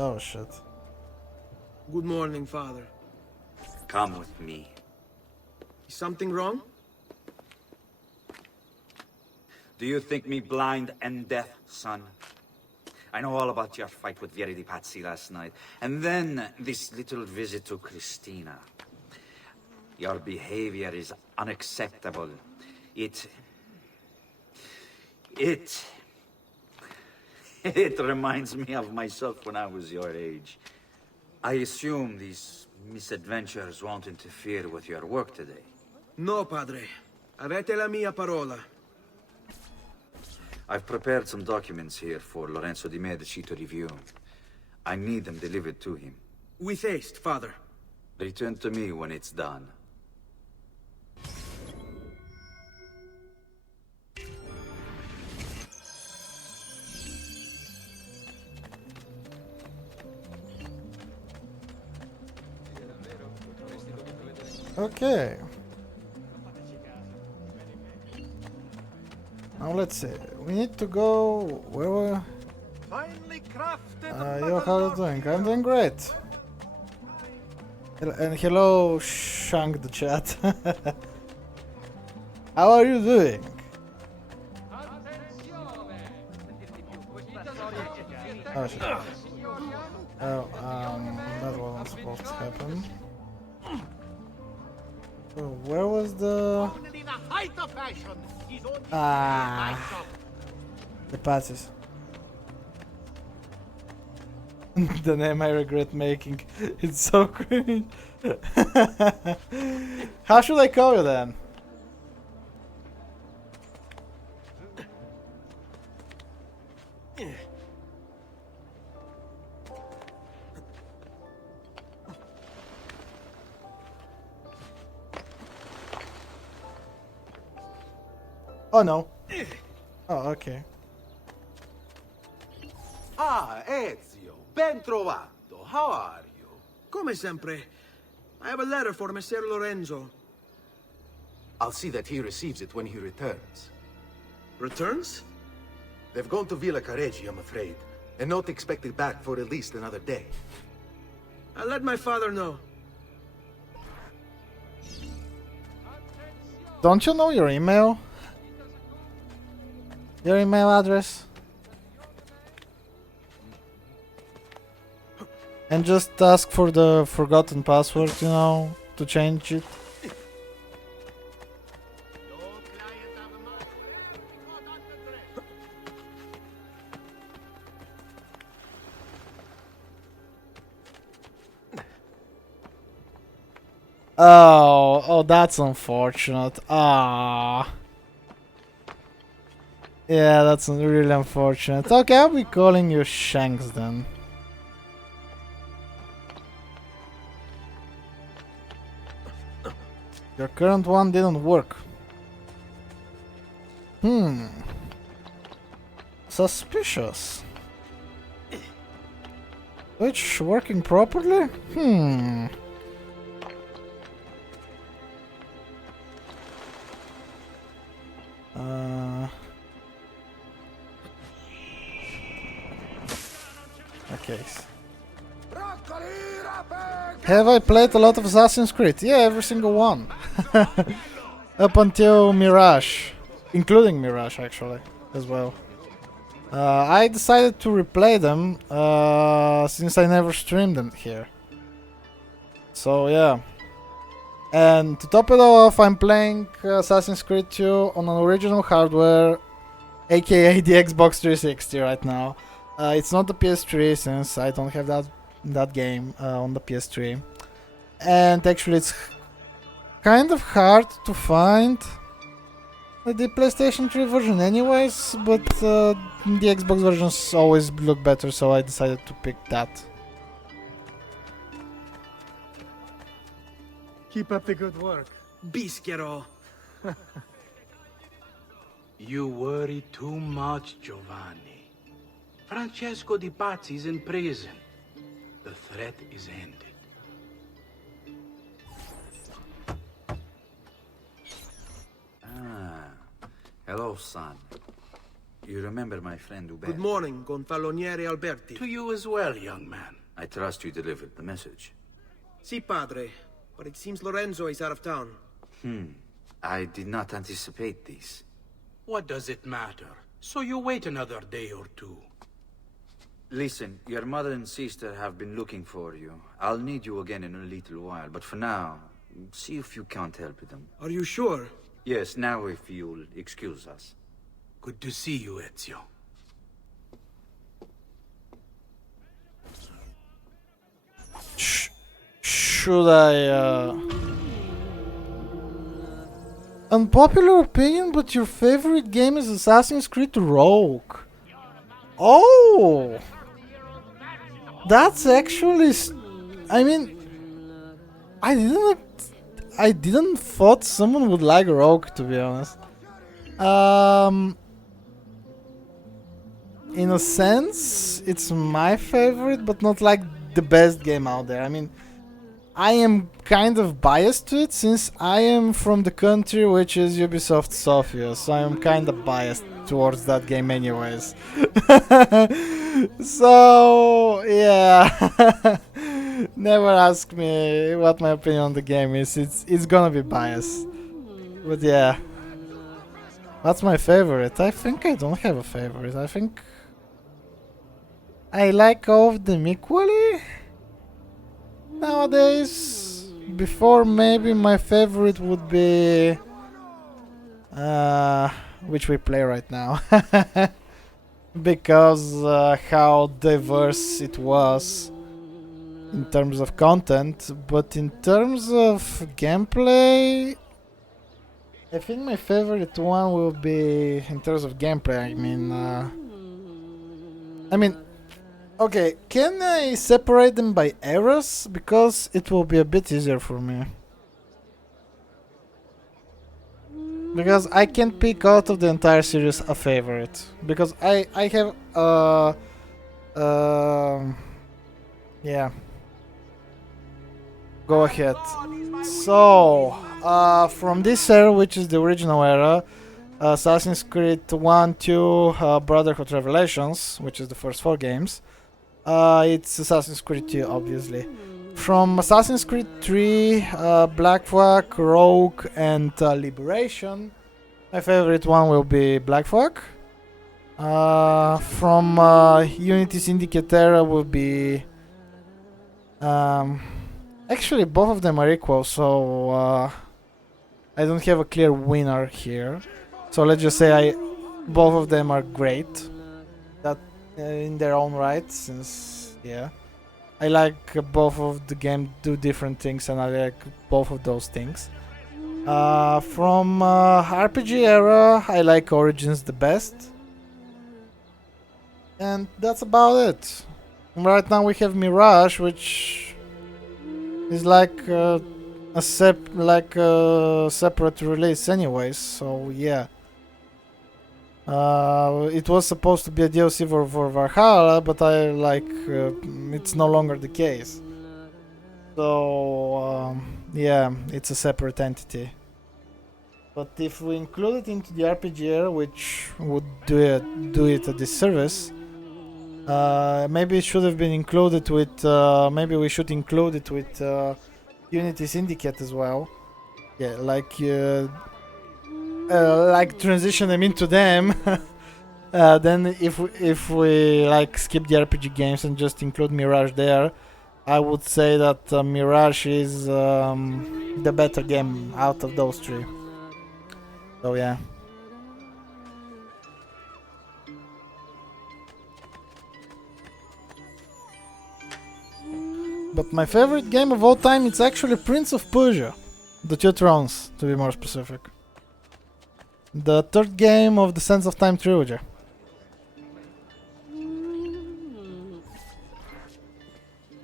Oh shit. Good morning, Father. Come with me. Is something wrong? Do you think me blind and deaf, son? I know all about your fight with Vieri di Pazzi last night. And then this little visit to Christina. Your behavior is unacceptable. It reminds me of myself when I was your age. I assume these misadventures won't interfere with your work today. No, Padre. Avete la mia parola. I've prepared some documents here for Lorenzo di Medici to review. I need them delivered to him. With haste, Father. Return to me when it's done. Okay. Now let's see. We need to go. Where were? Finely crafted. Yo, how are you doing? I'm doing great. And hello, Shank the chat. How are you doing? Oh shit. Oh, that wasn't supposed to happen. So where was the... the passes. The name I regret making. It's so cringe. How should I call you then? Oh no. Oh, okay. Ah, Ezio, ben trovato. How are you? Come sempre. I have a letter for Messer Lorenzo. I'll see that he receives it when he returns. Returns? They've gone to Villa Careggi, I'm afraid, and not expected back for at least another day. I'll let my father know. Don't you know your email? Your email address? And just ask for the forgotten password, you know, to change it. Oh, that's unfortunate. Ah. Yeah, that's really unfortunate. Okay, I'll be calling you Shanks then. Your current one didn't work. Suspicious. Which working properly? Okay. Have I played a lot of Assassin's Creed? Yeah, every single one. Up until Mirage. Including Mirage, actually, as well. I decided to replay them since I never streamed them here. So, yeah. And to top it off, I'm playing Assassin's Creed 2 on an original hardware, aka the Xbox 360 right now. It's not the PS3 since I don't have that game on the PS3. And actually it's kind of hard to find the PlayStation 3 version anyways, but the Xbox versions always look better, so I decided to pick that. Keep up the good work. Bischero. You worry too much, Giovanni. Francesco Di Pazzi's in prison. The threat is ended. Hello, son. You remember my friend Uber? Good morning, Gonfaloniere Alberti. To you as well, young man. I trust you delivered the message. Si, padre. But it seems Lorenzo is out of town. I did not anticipate this. What does it matter? So you wait another day or two. Listen, your mother and sister have been looking for you. I'll need you again in a little while, but for now, see if you can't help them. Are you sure? Yes, now if you'll excuse us. Good to see you, Ezio. Should I, Unpopular opinion, but your favorite game is Assassin's Creed Rogue. Oh! That's actually... I mean... I didn't thought someone would like Rogue, to be honest. In a sense, it's my favorite, but not like the best game out there. I mean, I am kind of biased to it since I am from the country which is Ubisoft Sofia, so I am kind of biased towards that game anyways. So, yeah. Never ask me what my opinion on the game is. It's gonna be biased. But yeah. What's my favorite? I think I don't have a favorite. I think I like all of them equally nowadays. Before, maybe my favorite would be which we play right now. Because how diverse it was in terms of content, but in terms of gameplay, I think my favorite one will be in terms of gameplay. I mean, okay, can I separate them by eras? Because it will be a bit easier for me. Because I can pick out of the entire series a favorite. Because I have yeah. Go ahead. So, from this era, which is the original era, Assassin's Creed 1, 2, Brotherhood Revelations, which is the first 4 games, it's Assassin's Creed 2, obviously. From Assassin's Creed 3, Black Flag, Rogue, and Liberation, my favorite one will be Black Flag. From Unity Syndicate era will be... actually, both of them are equal, so I don't have a clear winner here. So let's just say both of them are great, that in their own right, since yeah. I like both of the game do different things, and I like both of those things. From RPG era, I like Origins the best, and that's about it. Right now we have Mirage, which is like a separate release, anyways. So yeah. It was supposed to be a DLC for Valhalla, but it's no longer the case. So yeah, it's a separate entity. But if we include it into the RPG era, which would do it a disservice, maybe it should have been included with. Maybe we should include it with Unity Syndicate as well. Yeah, like transition them into them. Then if we like skip the RPG games and just include Mirage there, I would say that Mirage is the better game out of those three. So yeah. But my favorite game of all time, it's actually Prince of Persia, The Two Thrones, to be more specific. The third game of the Sands of Time trilogy.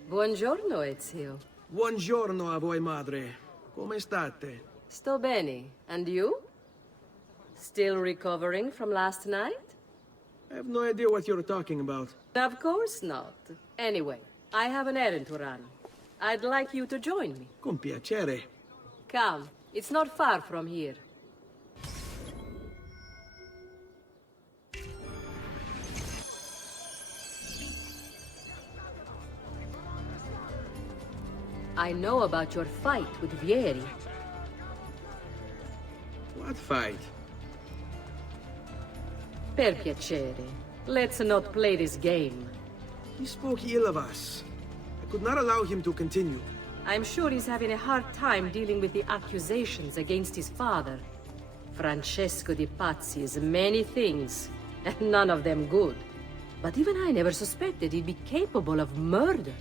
Buongiorno, Ezio. Buongiorno a voi, madre. Come state? Sto bene. And you? Still recovering from last night? I have no idea what you're talking about. Of course not. Anyway, I have an errand to run. I'd like you to join me. Con piacere. Come, it's not far from here. I know about your fight with Vieri. What fight? Per piacere. Let's not play this game. He spoke ill of us. I could not allow him to continue. I'm sure he's having a hard time dealing with the accusations against his father. Francesco di Pazzi is many things, and none of them good. But even I never suspected he'd be capable of murder.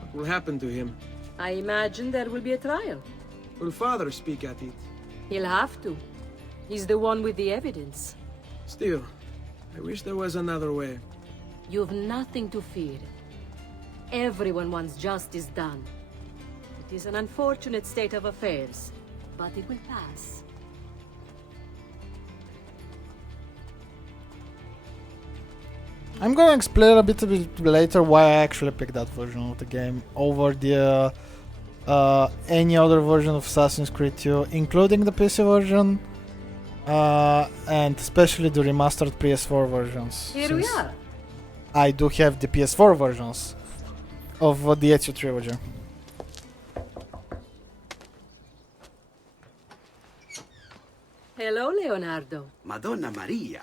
What will happen to him? I imagine there will be a trial. Will father speak at it? He'll have to. He's the one with the evidence. Still, I wish there was another way. You've nothing to fear. Everyone wants justice done. It is an unfortunate state of affairs, but it will pass. I'm gonna explain a bit later why I actually picked that version of the game over the any other version of Assassin's Creed 2, including the PC version, and especially the remastered PS4 versions. Here we are. I do have the PS4 versions of the Ezio trilogy. Hello, Leonardo. Madonna Maria.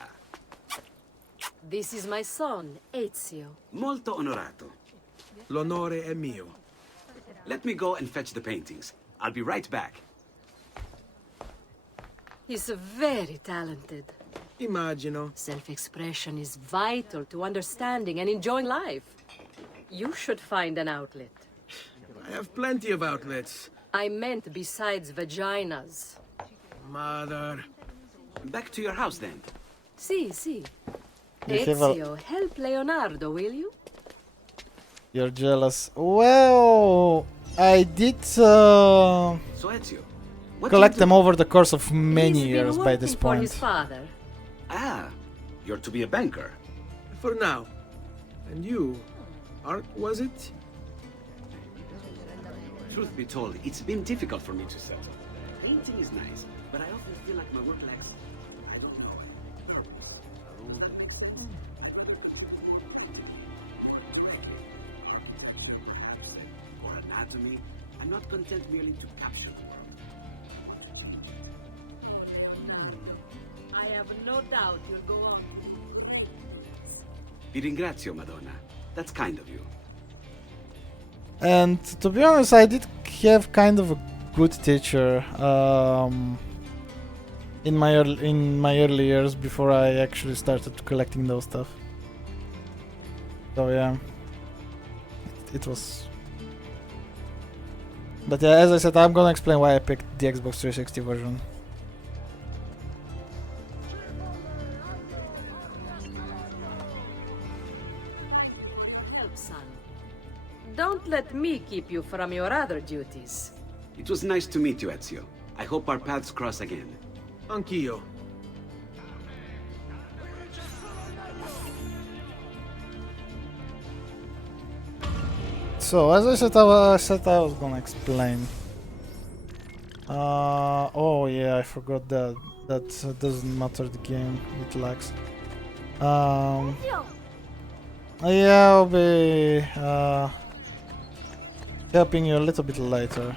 This is my son, Ezio. Molto onorato. L'onore è mio. Let me go and fetch the paintings. I'll be right back. He's very talented. Immagino. Self-expression is vital to understanding and enjoying life. You should find an outlet. I have plenty of outlets. I meant besides vaginas. Mother. Back to your house then. Si. You have a- Ezio, help Leonardo, will you? You're jealous. Well, I did So Ezio, what do you collect do? them over the course of many He's been years by this working for point. his father. Ah, you're to be a banker. For now. And you? Art, was it? Truth be told, it's been difficult for me to settle. Painting is nice, but I often feel like my work lacks, I don't know, purpose. Or anatomy. I'm not content merely to capture the world. I have no doubt you'll go on. Vi ringrazio, Madonna. That's kind of you. And to be honest, I did have kind of a good teacher in my early years before I actually started collecting those stuff. So yeah. it was. But yeah, as I said, I'm gonna explain why I picked the Xbox 360 version. Help, son. Don't let me keep you from your other duties. It was nice to meet you, Ezio. I hope our paths cross again. Anch'io. So, as I said, I was gonna explain. Oh yeah, I forgot that. That doesn't matter the game, it lags. Yeah, I'll be helping you a little bit later.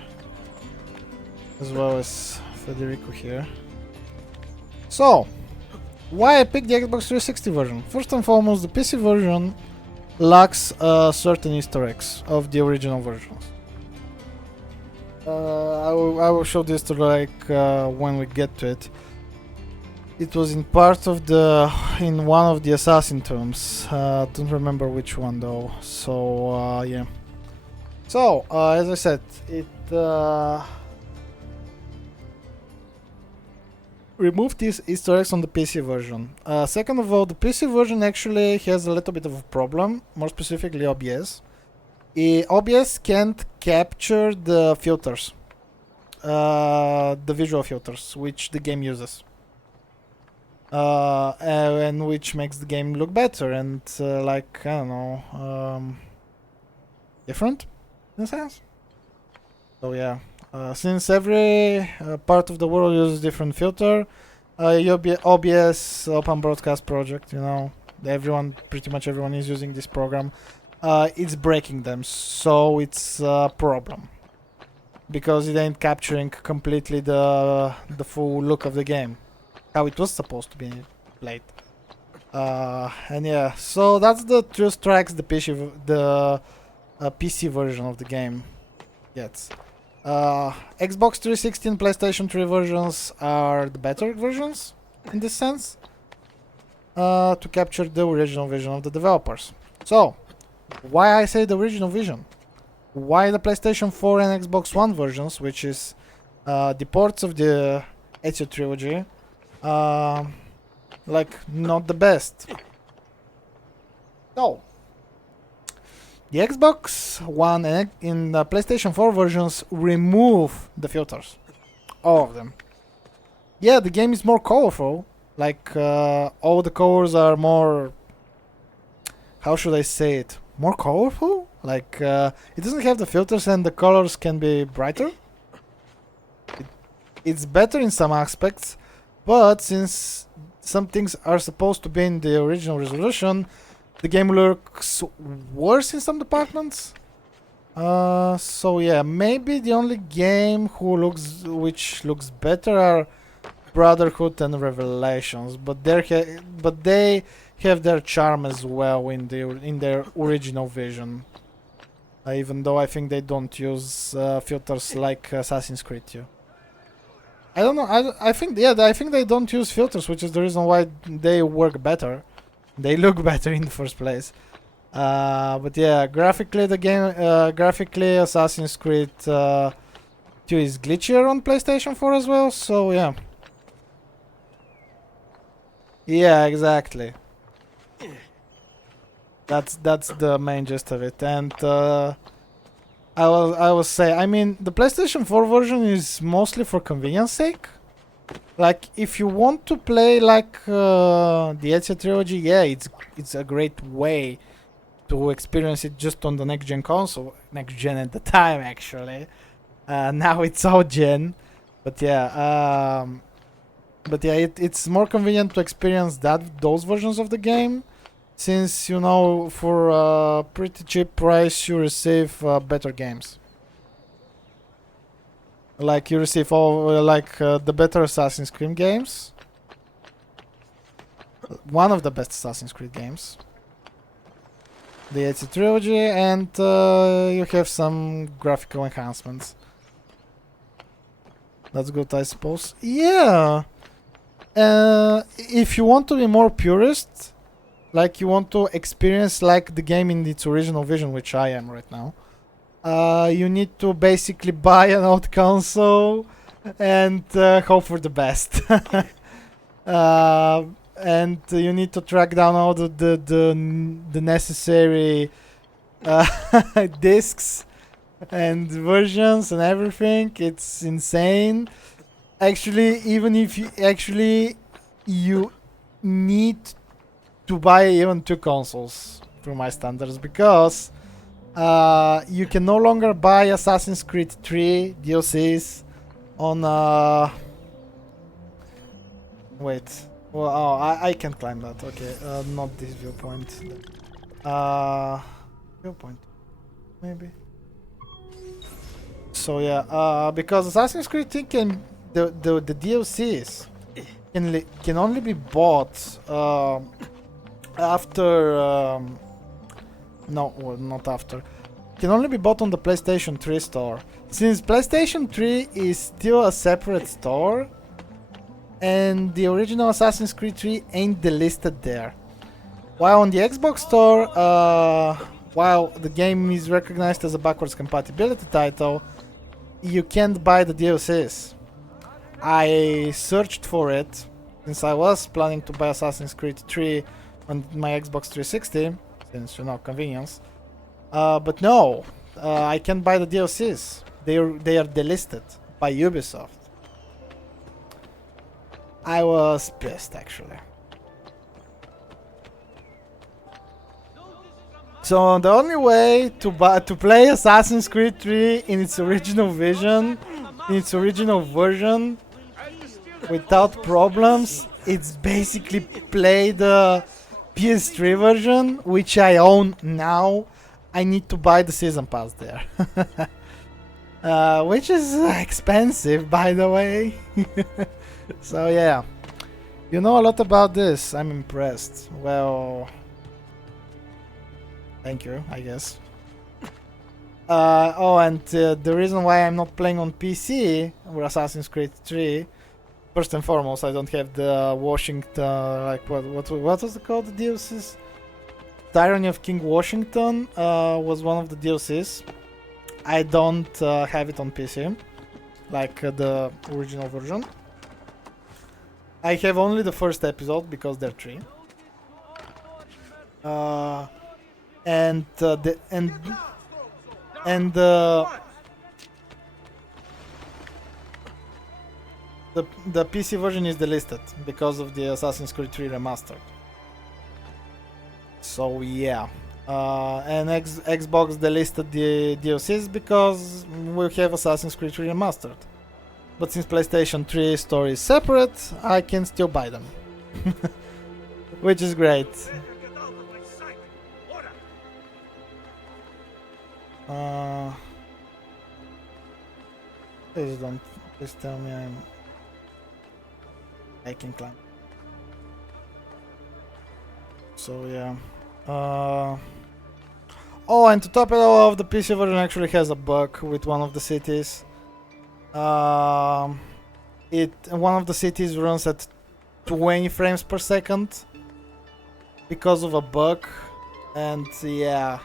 As well as Federico here. So, why I picked the Xbox 360 version? First and foremost, the PC version lacks certain Easter eggs of the original versions. I will show this to when we get to it. It was in one of the assassin tombs. Don't remember which one though. So yeah. So as I said, it removed these Easter eggs on the PC version. Second of all, the PC version actually has a little bit of a problem, more specifically OBS. OBS can't capture the filters, the visual filters, which the game uses. And which makes the game look better and I don't know, different in a sense. So yeah. Since every part of the world uses different filter, OBS, Open Broadcast Project, you know, pretty much everyone is using this program. It's breaking them, so it's a problem because it ain't capturing completely the full look of the game, how it was supposed to be played. And yeah, so that's the two strikes the PC version of the game gets. Xbox 360 and PlayStation 3 versions are the better versions in this sense, to capture the original vision of the developers. So, why I say the original vision? Why the PlayStation 4 and Xbox One versions, which is the ports of the Ezio trilogy, not the best? So, the Xbox One and in the PlayStation 4 versions remove the filters. All of them. Yeah, the game is more colorful. All the colors are more... How should I say it? More colorful? It doesn't have the filters and the colors can be brighter. It's better in some aspects, but since some things are supposed to be in the original resolution, the game looks worse in some departments. So yeah, maybe the only game which looks better are Brotherhood and Revelations, but they have their charm as well in their original vision. Even though I think they don't use filters like Assassin's Creed 2. I don't know. I think they don't use filters, which is the reason why they work better. They look better in the first place. But yeah, graphically Assassin's Creed 2 is glitchier on PlayStation 4 as well, so yeah. Yeah, exactly. That's the main gist of it. And I will say, I mean, the PlayStation 4 version is mostly for convenience sake. If you want to play the Ezio trilogy, yeah, it's a great way to experience it just on the next gen console. Next gen at the time, actually. Now it's out gen, but yeah, it's more convenient to experience those versions of the game, since for a pretty cheap price you receive better games. You receive all the better Assassin's Creed games. One of the best Assassin's Creed games. The Ezio trilogy, and you have some graphical enhancements. That's good, I suppose. Yeah. If you want to be more purist, like you want to experience like the game in its original vision, which I am right now, you need to basically buy an old console and hope for the best. And you need to track down all the necessary discs and versions and everything. It's insane. Actually, even if you need to buy even 2 consoles for my standards, because you can no longer buy Assassin's Creed 3 DLCs on wait. Well, oh, I can climb that. Okay, not this viewpoint. Viewpoint, maybe. So yeah, because Assassin's Creed 3 can the DLCs can only be bought after no, well, not after. Can only be bought on the PlayStation 3 store. Since PlayStation 3 is still a separate store, and the original Assassin's Creed 3 ain't delisted there. While on the Xbox store, while the game is recognized as a backwards compatibility title, you can't buy the DLCs. I searched for it, since I was planning to buy Assassin's Creed 3 on my Xbox 360, since, you know, convenience. But no, I can't buy the DLCs. They are delisted by Ubisoft. I was pissed, actually. So the only way to play Assassin's Creed 3 in its original vision, in its original version, without problems, it's basically play the PS3 version, which I own now. I need to buy the season pass there. Which is expensive, by the way. So yeah, you know a lot about this. I'm impressed. Well, thank you, I guess. Oh, and the reason why I'm not playing on PC with Assassin's Creed 3, first and foremost, I don't have the Washington, like what was it called, the DLCs? Tyranny of King Washington was one of the DLCs. I don't have it on PC, like the original version. I have only the first episode because they're 3. And the PC version is delisted because of the Assassin's Creed 3 Remastered. So yeah, and Xbox delisted the DLCs because we have Assassin's Creed 3 Remastered. But since PlayStation 3 store is separate, I can still buy them. Which is great. Please tell me I can climb. So yeah. Oh, and to top it all off, the PC version actually has a bug with one of the cities. One of the cities runs at 20 frames per second because of a bug, and yeah,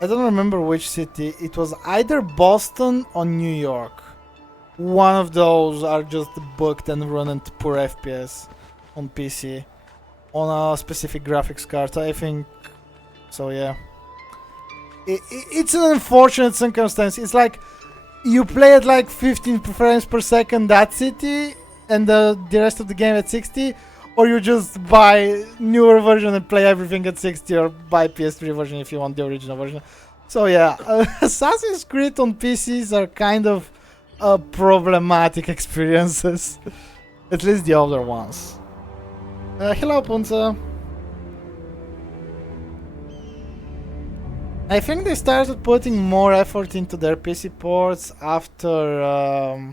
I don't remember which city. It was either Boston or New York. One of those are just bugged and run at poor FPS on PC on a specific graphics card, I think. So yeah, it's an unfortunate circumstance. It's like you play at like 15 frames per second that city and the rest of the game at 60, or you just buy newer version and play everything at 60, or buy PS3 version if you want the original version. So yeah, Assassin's Creed on PCs are kind of problematic experiences. At least the older ones. Hello, Punza. I think they started putting more effort into their PC ports after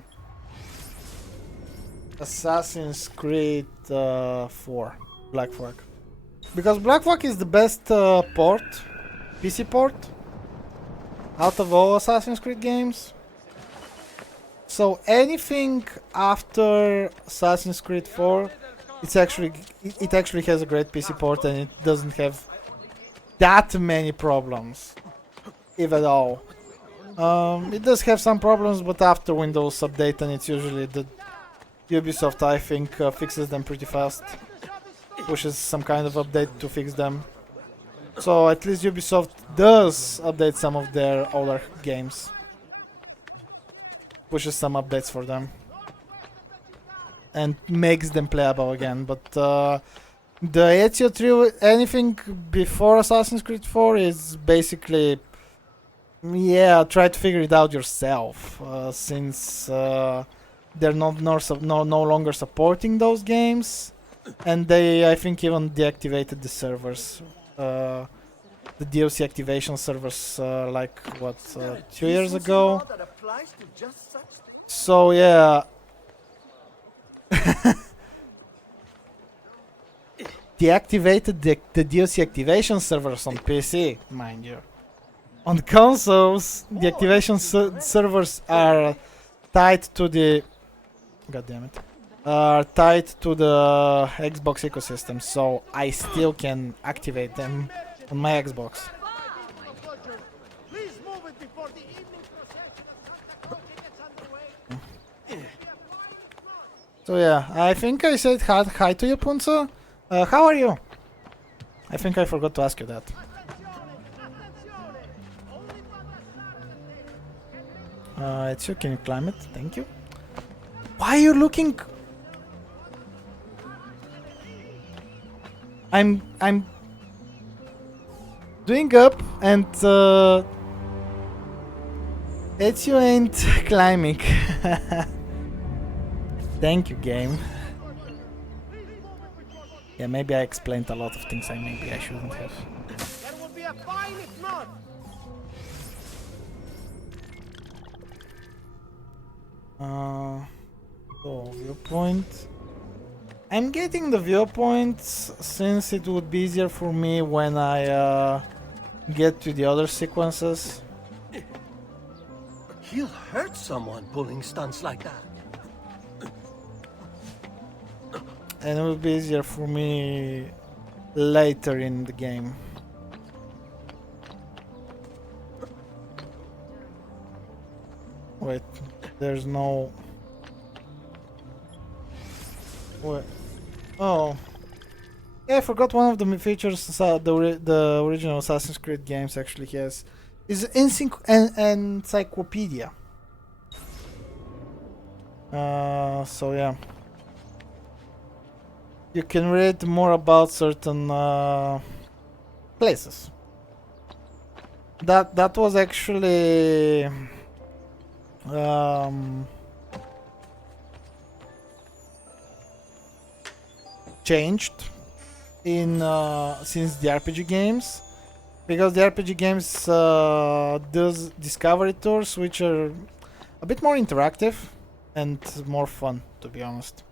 Assassin's Creed 4, Black Flag. Because Black Flag is the best PC port, out of all Assassin's Creed games. So anything after Assassin's Creed 4 it actually has a great PC port and it doesn't have that many problems, if at all. It does have some problems, but after Windows update, and it's usually the Ubisoft, I think, fixes them pretty fast. Pushes some kind of update to fix them. So at least Ubisoft does update some of their older games. Pushes some updates for them. And makes them playable again. But the Ezio 3, anything before Assassin's Creed 4 is basically... yeah, try to figure it out yourself. Since they're no longer supporting those games. And they, I think, even deactivated the servers. The DLC activation servers, like, what, 2 years ago? So, yeah. Deactivated the DLC activation servers on PC, mind you. On consoles, the activation servers are tied to the... God damn it. Are tied to the Xbox ecosystem, so I still can activate them on my Xbox. So yeah, I think I said hi to you, Punzo. How are you? I think I forgot to ask you that. It's you, can you climb it? Thank you. Why are you looking... I'm doing up and Ezio ain't climbing. Thank you, game. Yeah, maybe I explained a lot of things maybe I shouldn't have. There will be a fine if not. So viewpoint. I'm getting the viewpoints since it would be easier for me when I get to the other sequences. He'll hurt someone pulling stunts like that. And it will be easier for me later in the game. Wait, there's no... Wait. Oh. Yeah, I forgot one of the features the original Assassin's Creed games actually has. Is encyclopedia. So yeah. You can read more about certain places. That was actually changed in since the RPG games, because the RPG games does discovery tours, which are a bit more interactive and more fun, to be honest.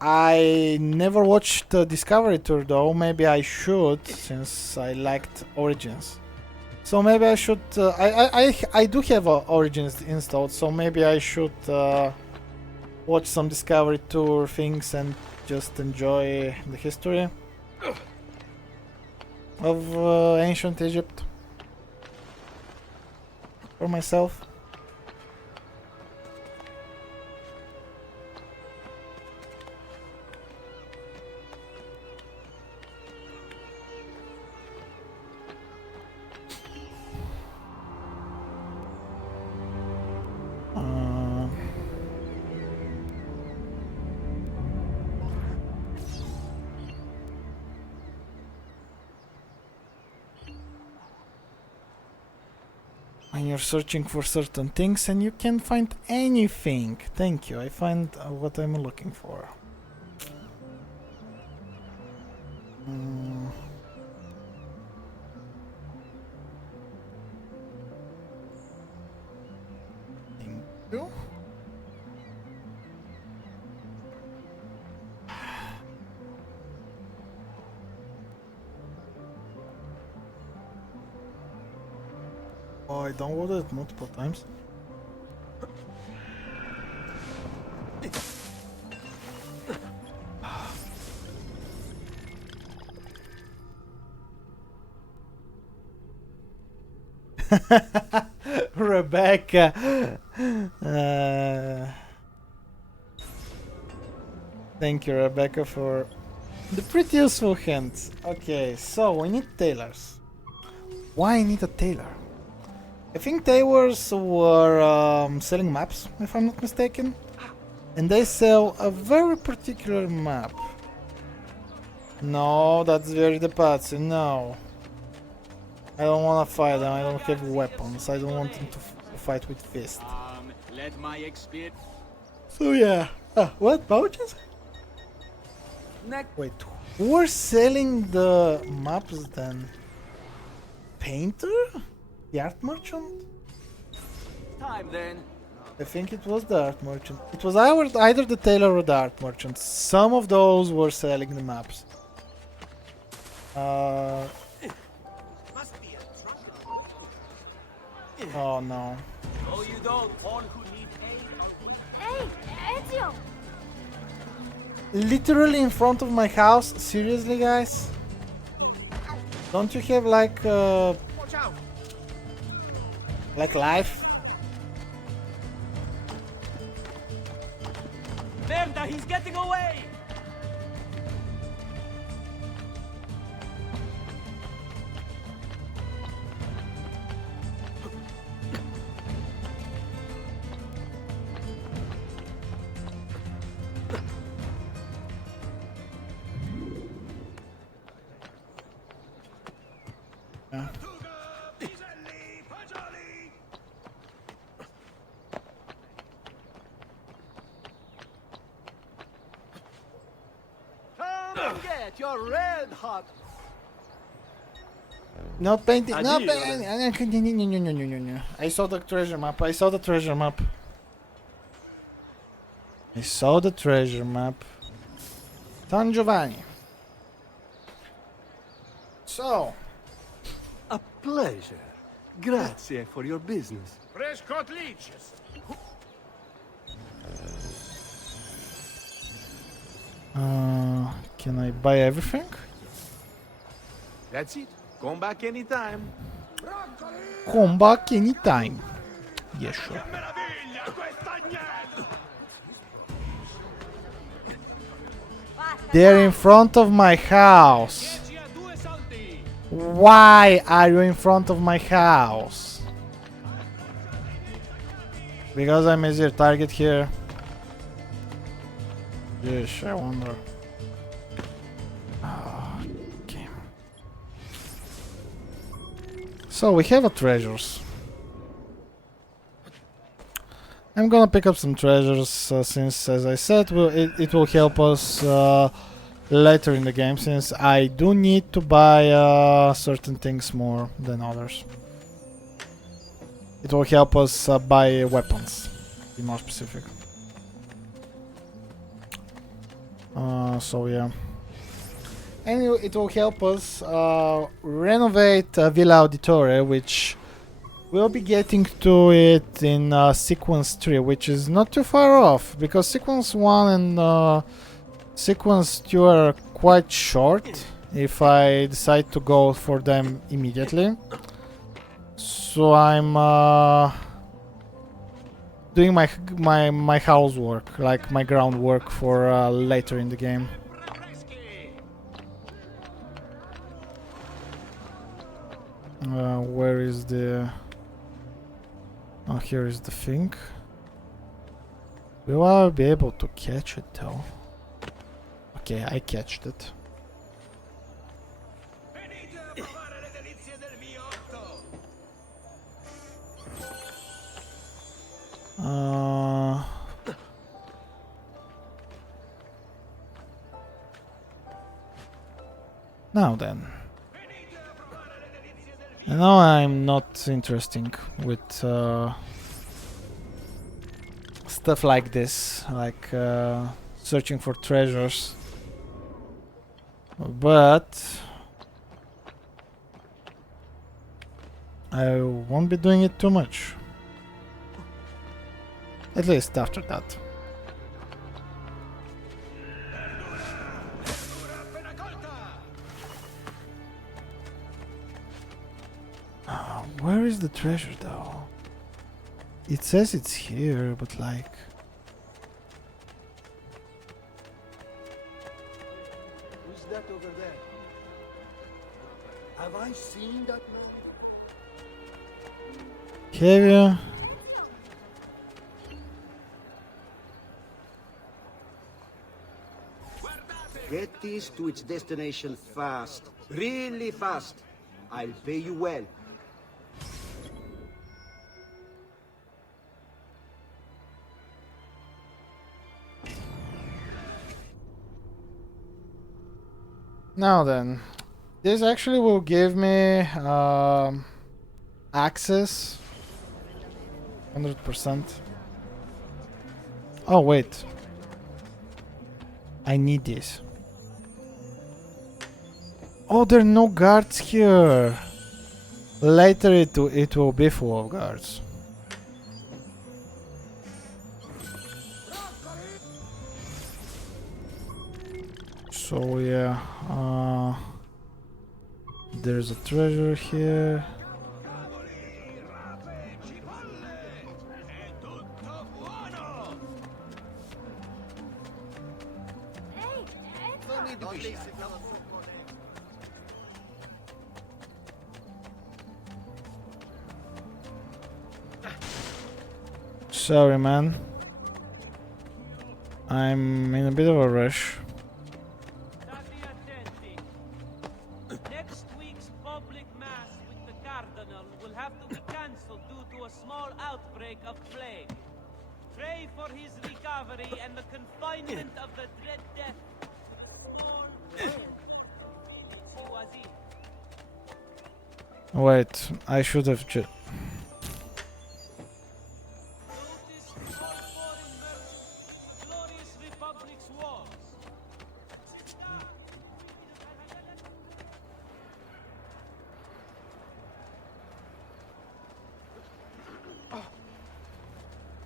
I never watched the Discovery Tour though, maybe I should, since I liked Origins. So maybe I should, I do have Origins installed, so maybe I should watch some Discovery Tour things and just enjoy the history of ancient Egypt for myself. When you're searching for certain things and you can't find anything. Thank you, I find what I'm looking for. Thank you. Oh, I downloaded it multiple times. Rebecca. Thank you, Rebecca, for the pretty useful hints. Okay, so we need tailors. Why I need a tailor? I think tailors were selling maps, if I'm not mistaken. And they sell a very particular map. No, that's very Pazzi, no. I don't want to fight them, I don't have weapons. I don't want them to fight with fists. Let my experience. So yeah. What? Pouches? Wait, who are selling the maps then? Painter? The art merchant? Time then. I think it was the art merchant. It was either the tailor or the art merchant. Some of those were selling the maps. Oh no. Oh, you don't. All who need aid are... Hey, Ezio! Literally in front of my house? Seriously, guys? Don't you have like Watch out! like life? Merda, he's getting away! Get your red hot. No painting. No painting. I saw the treasure map. I saw the treasure map. I saw the treasure map. San Giovanni. So. A pleasure. Grazie for your business. Fresh cut leeches. Can I buy everything? That's it. Come back anytime. Come back anytime. Yes, sure. They're in front of my house. Why are you in front of my house? Because I'm easier target here. Yes, I wonder. Okay. So we have a treasures. I'm gonna pick up some treasures since, as I said, it will help us later in the game, since I do need to buy certain things more than others. It will help us buy weapons, to be more specific. So yeah. And it will help us renovate Villa Auditore, which we'll be getting to it in Sequence 3, which is not too far off, because Sequence 1 and Sequence 2 are quite short if I decide to go for them immediately. So I'm doing my housework, like my groundwork for later in the game. Where is the... Oh, here is the thing. Will I be able to catch it though? Okay, I catched it. Now then. I know I'm not interesting with stuff like this, like searching for treasures, but I won't be doing it too much. At least after that. Where is the treasure though? It says it's here, but like... Who's that over there? Have I seen that man? Have you? Get this to its destination fast. Really fast. I'll pay you well. Now then, this actually will give me access 100%. Oh wait, I need this. Oh, there are no guards here. Later it will be full of guards. So yeah, there's a treasure here. Sorry, man. I'm in a bit of a rush. Next week's public mass with the Cardinal will have to be cancelled due to a small outbreak of plague. Pray for his recovery and the confinement of the dread death. Wait, I should have just...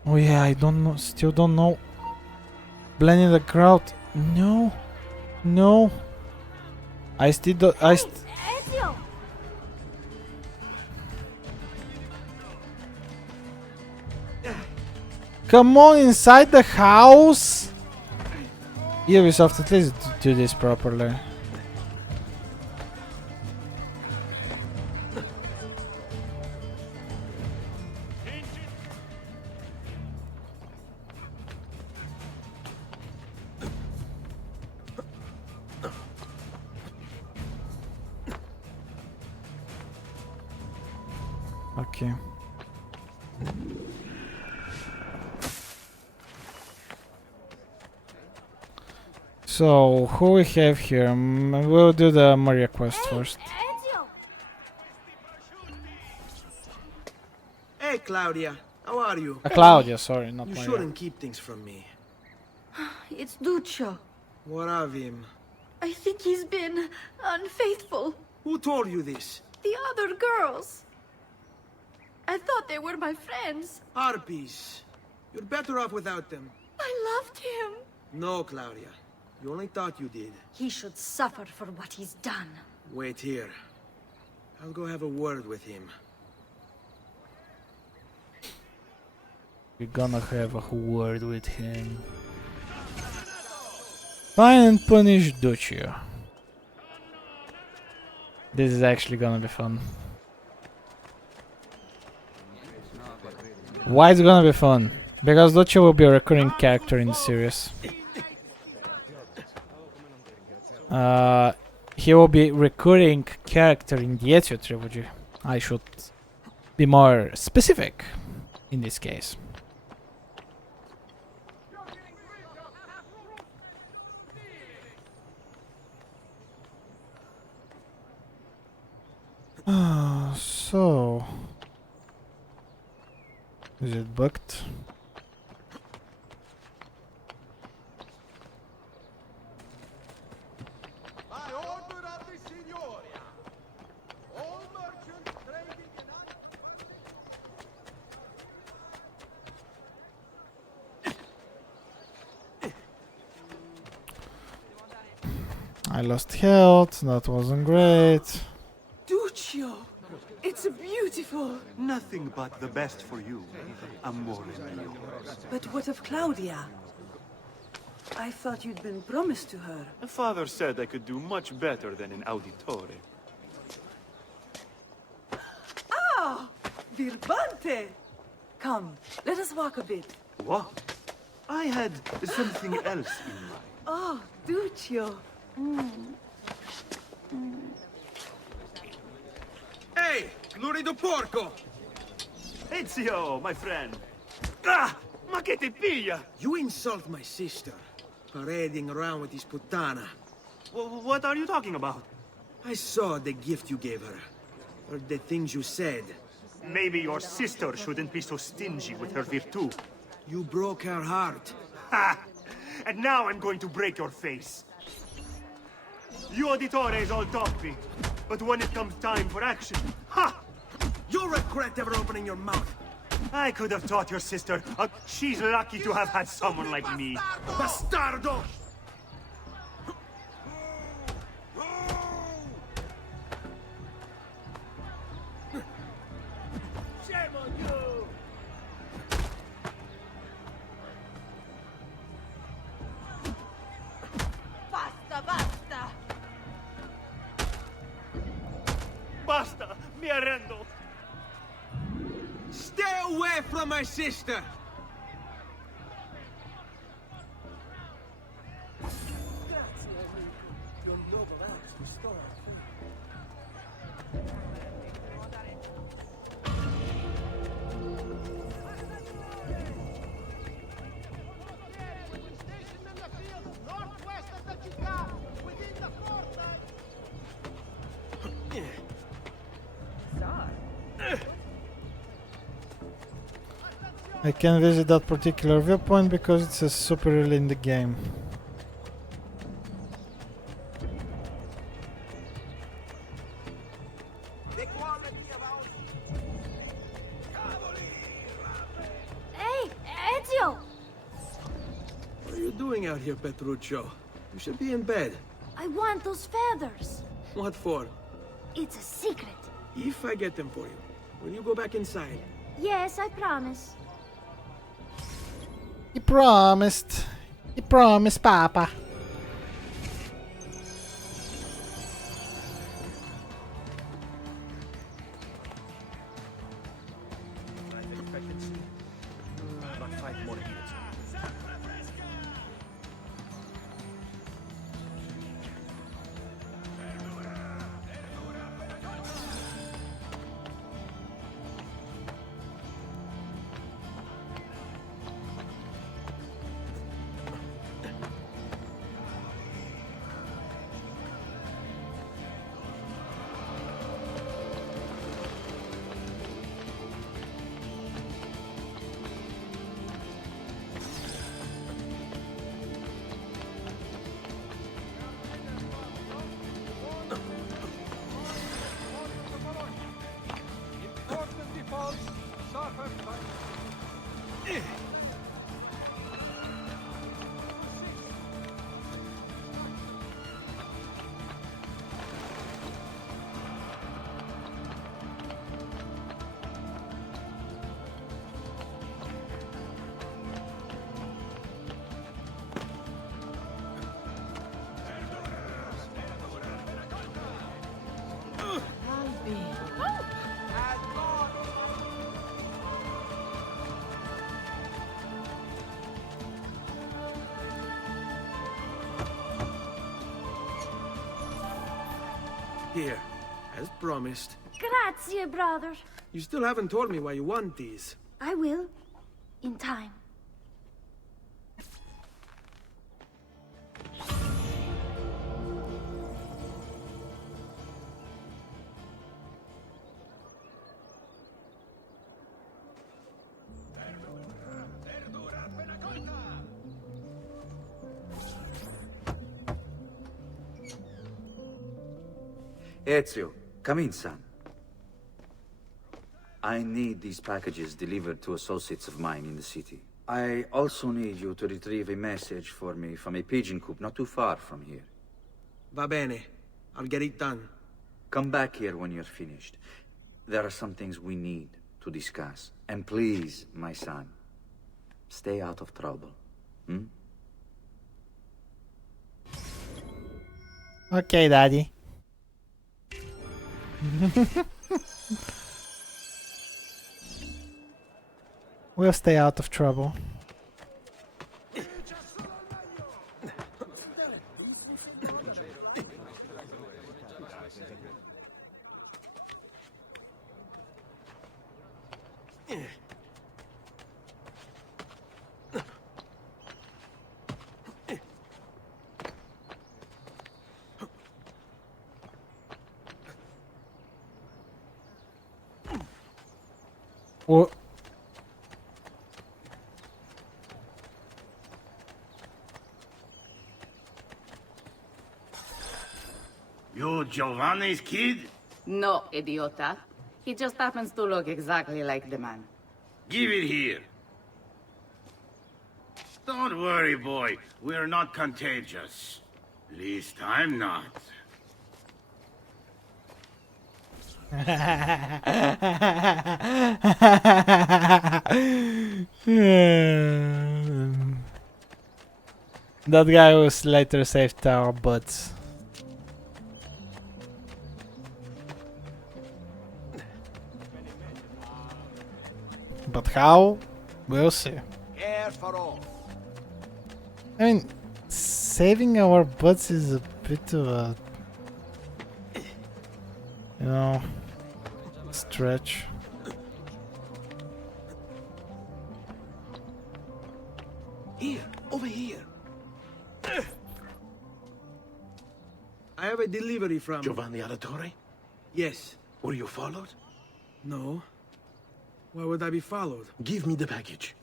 Oh yeah, I don't know, still don't know. Blending the crowd. No. No. I still don't, Ezio! Come on, inside the house! Ubisoft, at least do this properly. Okay. So, who we have here? We'll do the Maria quest first. Hey, Claudia. How are you? Claudia, sorry, not You Maria. shouldn't keep things from me. It's Duccio. What of him? I think he's been unfaithful. Who told you this? The other girls. I thought they were my friends. Harpies. You're better off without them. I loved him. No, Claudia. You only thought you did. He should suffer for what he's done. Wait here. I'll go have a word with him. We're gonna have a word with him. Find and punish Duccio. This is actually gonna be fun. Why is it gonna be fun? Because Duccio will be a recurring character in the series. He will be recurring character in the Ezio trilogy. I should be more specific in this case. So is it booked? I lost health, that wasn't great. Duccio! It's It's beautiful. Nothing but the best for you, amore mio. But what of Claudia? I thought you'd been promised to her. Father said I could do much better than an auditore. Ah! Birbante! Come, let us walk a bit. What? I had something else in mind. Oh, Duccio. Hey, lurido porco! Ezio, my friend. Ah! Ma che ti piglia? You insult my sister, parading around with this puttana. What are you talking about? I saw the gift you gave her. Heard the things you said. Maybe your sister shouldn't be so stingy with her virtù. You broke her heart. Ha! And now I'm going to break your face. You auditores all talk me, but when it comes time for action, ha! You'll regret ever opening your mouth. I could have taught your sister. She's lucky to have had someone like me. Bastardo! Shame on you! Basta, basta! Basta! Mi arrendo! Stay away from my sister! Your love of arms restored. I can visit that particular viewpoint because it's super early in the game. Hey, Ezio! What are you doing out here, Petruccio? You should be in bed. I want those feathers. What for? It's a secret. If I get them for you, will you go back inside? Yes, I promise. He promised. He promised, Papa. About 5 more minutes. Here, as promised. Grazie, brother. You still haven't told me why you want these. I will. In time. Ezio, come in, son. I need these packages delivered to associates of mine in the city. I also need you to retrieve a message for me from a pigeon coop not too far from here. Va bene. I'll get it done. Come back here when you're finished. there are some things we need to discuss. And please, my son, stay out of trouble. Hmm? Okay, Daddy. We'll stay out of trouble. Well, You Giovanni's kid? No, idiota. He just happens to look exactly like the man. Give it here. Don't worry, boy. We're not contagious. Least I'm not. That guy was later saved our butts. But how? We'll see. I mean, saving our butts is a bit of a, you know, stretch. Here, over here. I have a delivery from... Giovanni Auditore? Yes. Were you followed? No. Why would I be followed? Give me the package.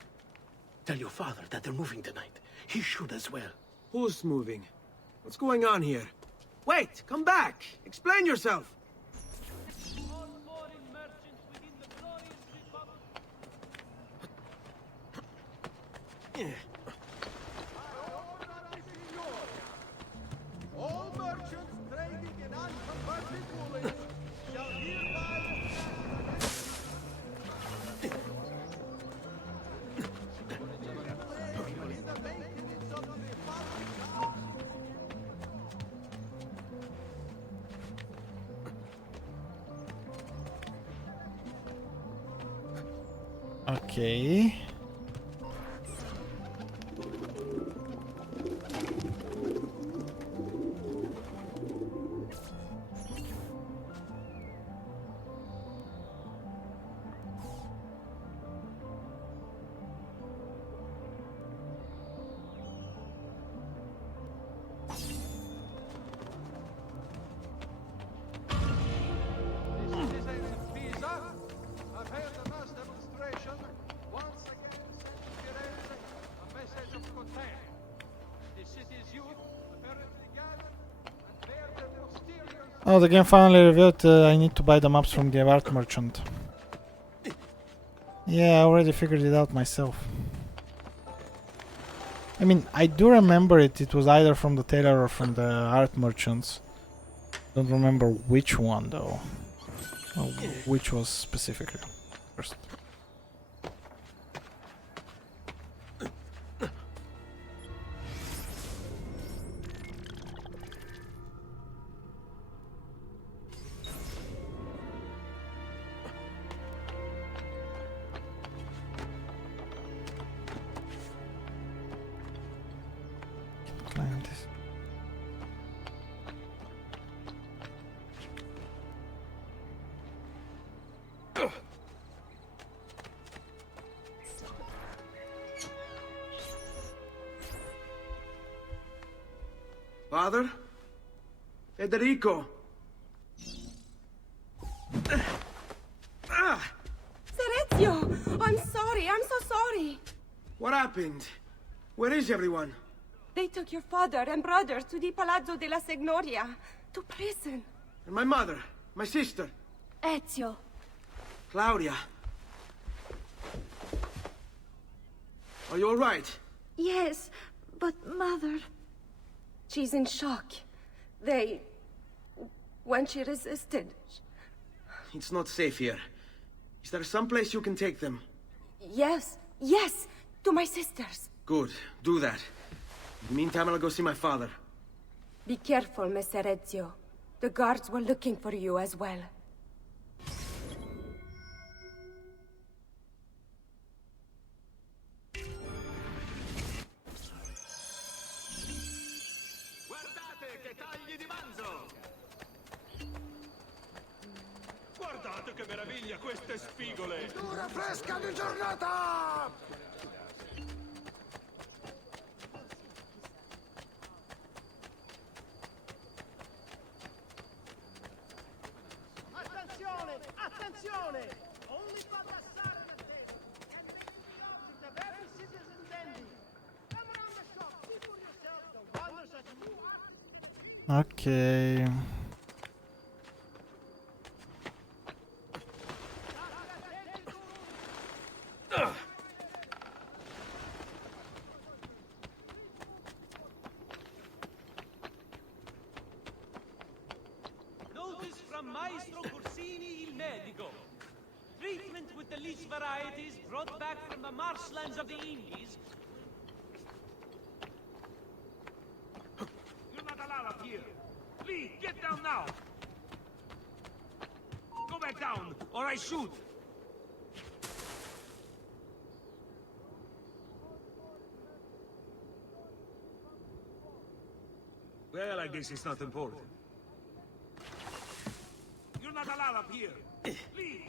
Tell your father that they're moving tonight. He should as well. Who's moving? What's going on here? Wait! Come back! Explain yourself! All merchants trading in unconverted woolens shall hereby... Okay. Citizens of Pisa have held a mass demonstration, once again sending a message of content. The city's youth apparently gathered and bear their posterior... Oh, the game finally revealed I need to buy the maps from the art merchant. Yeah, I already figured it out myself. I mean, I do remember it. It was either from the tailor or from the art merchants. Don't remember which one though. Oh, which was specifically first. Climb this. Father? Federico! Serezio! I'm sorry, I'm so sorry. What happened? Where is everyone? They took your father and brothers to the Palazzo della Signoria, to prison. And my mother? My sister? Ezio. Claudia? Are you all right? Yes, but Mother... She's in shock. When she resisted... it's not safe here. Is there some place you can take them? Yes, yes, to my sisters. Good, do that. In the meantime, I'll go see my father. Be careful, Messer Ezio. The guards were looking for you as well. Guardate che meraviglia queste spigole! Dura fresca di giornata! Attenzione! Attenzione! Only for the Saturn estate and make it out to the very citizens dandy. Come around the shop, see for yourself the wonders that you are. Okay. Notice from Maestro Corsini il Medico. Treatment with the leech varieties brought back from the marshlands of the Indies. You're not allowed up here! Lee, get down now! Go back down, or I shoot! Well, I guess it's not important. You're not allowed up here! Lee!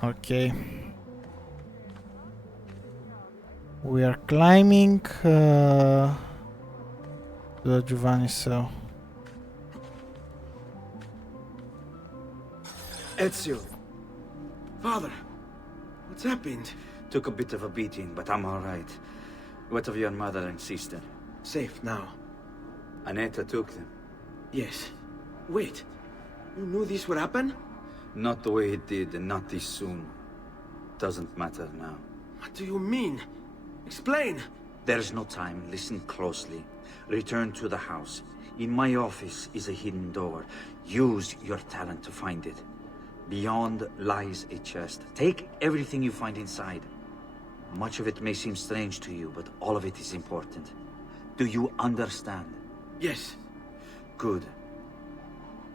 Okay. We are climbing the Giovanni cell. Ezio. Father, what's happened? Took a bit of a beating, but I'm all right. What of your mother and sister? Safe now. Annetta took them. Yes. Wait. You knew this would happen? Not the way it did, and not this soon. Doesn't matter now. What do you mean? Explain! There's no time. Listen closely. Return to the house. In my office is a hidden door. Use your talent to find it. Beyond lies a chest. Take everything you find inside. Much of it may seem strange to you, but all of it is important. Do you understand? Yes. Good.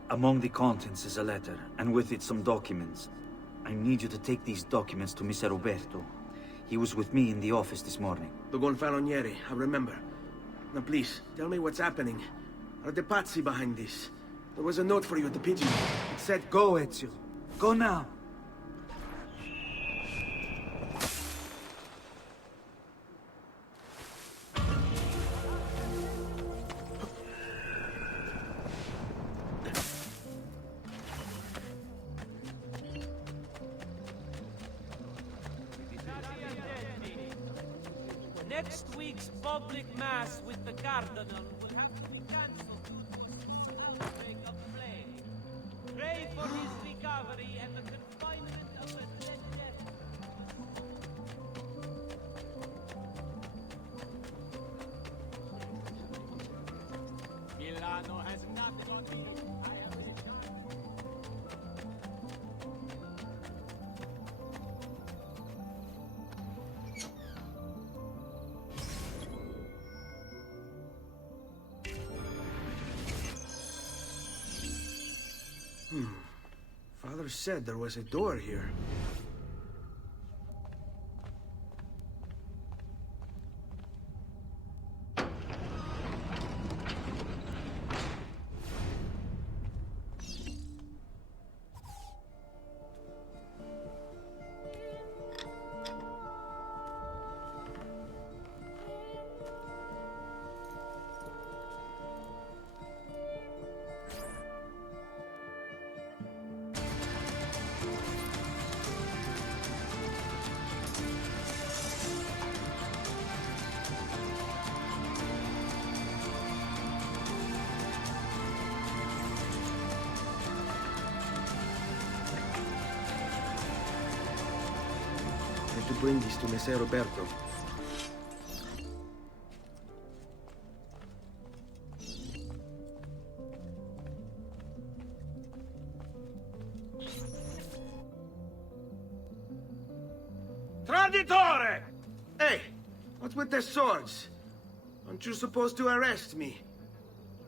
Among the contents is a letter, and with it some documents. I need you to take these documents to Mr. Roberto. He was with me in the office this morning. The Gonfaloniere, I remember. Now please, tell me what's happening. Are the Pazzi behind this? There was a note for you at the pigeon. It said, go, Ezio. Go now. Next week's public mass with the Cardinal will have to be cancelled due to an outbreak of plague. Pray for his recovery and the confinement of the Dread Death. Milano has nothing on me. Father said there was a door here. wanted to bring this to Messer Roberto. Traditore! Hey, what's with the swords? Aren't you supposed to arrest me?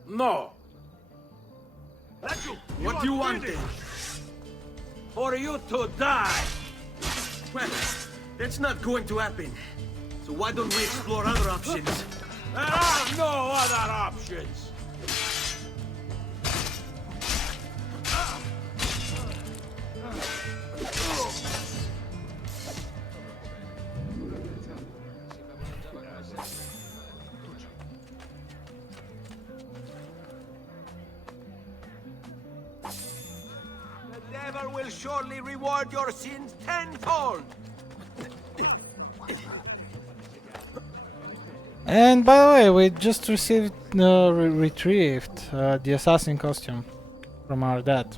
No. What do you want then? For you to die. Well, that's not going to happen. So why don't we explore other options? There are no other options. The devil will surely reward your sins tenfold. And by the way, we just received, retrieved the assassin costume from our dad,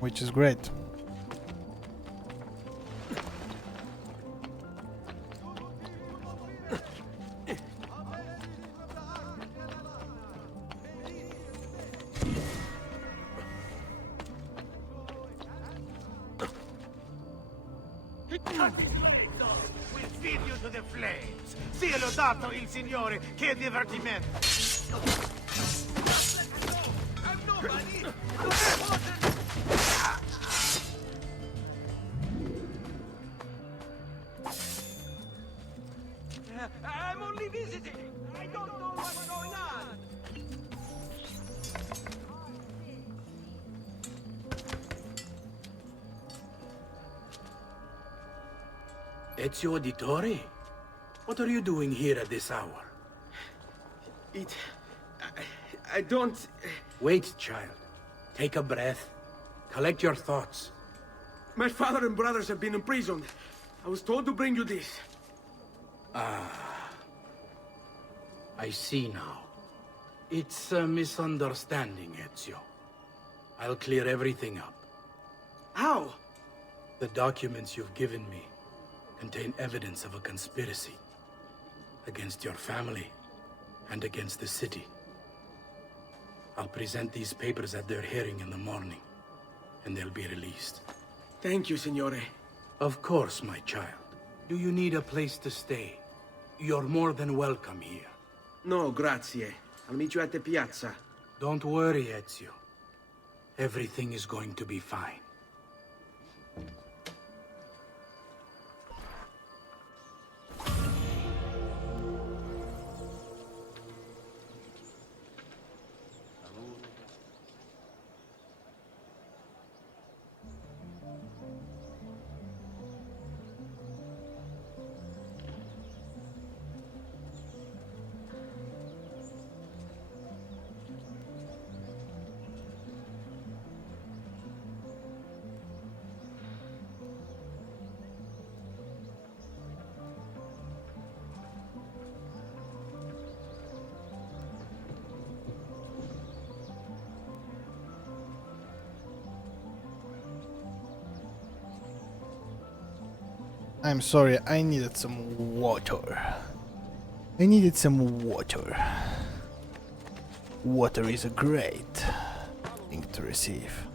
which is great. We'll feed you to the flames. Sia lodato il Signore, che divertimento! I'm only visiting. I don't know what's going on. Ezio Auditore? What are you doing here at this hour? I don't... Wait, child. Take a breath. Collect your thoughts. My father and brothers have been imprisoned. I was told to bring you this. Ah. I see now. It's a misunderstanding, Ezio. I'll clear everything up. How? The documents you've given me contain evidence of a conspiracy against your family and against the city. I'll present these papers at their hearing in the morning, and they'll be released. Thank you, Signore. Of course, my child. Do you need a place to stay? You're more than welcome here. No, grazie. I'll meet you at the piazza. Don't worry, Ezio. Everything is going to be fine. I'm sorry, I needed some water. I needed some water. Water is a great thing to receive.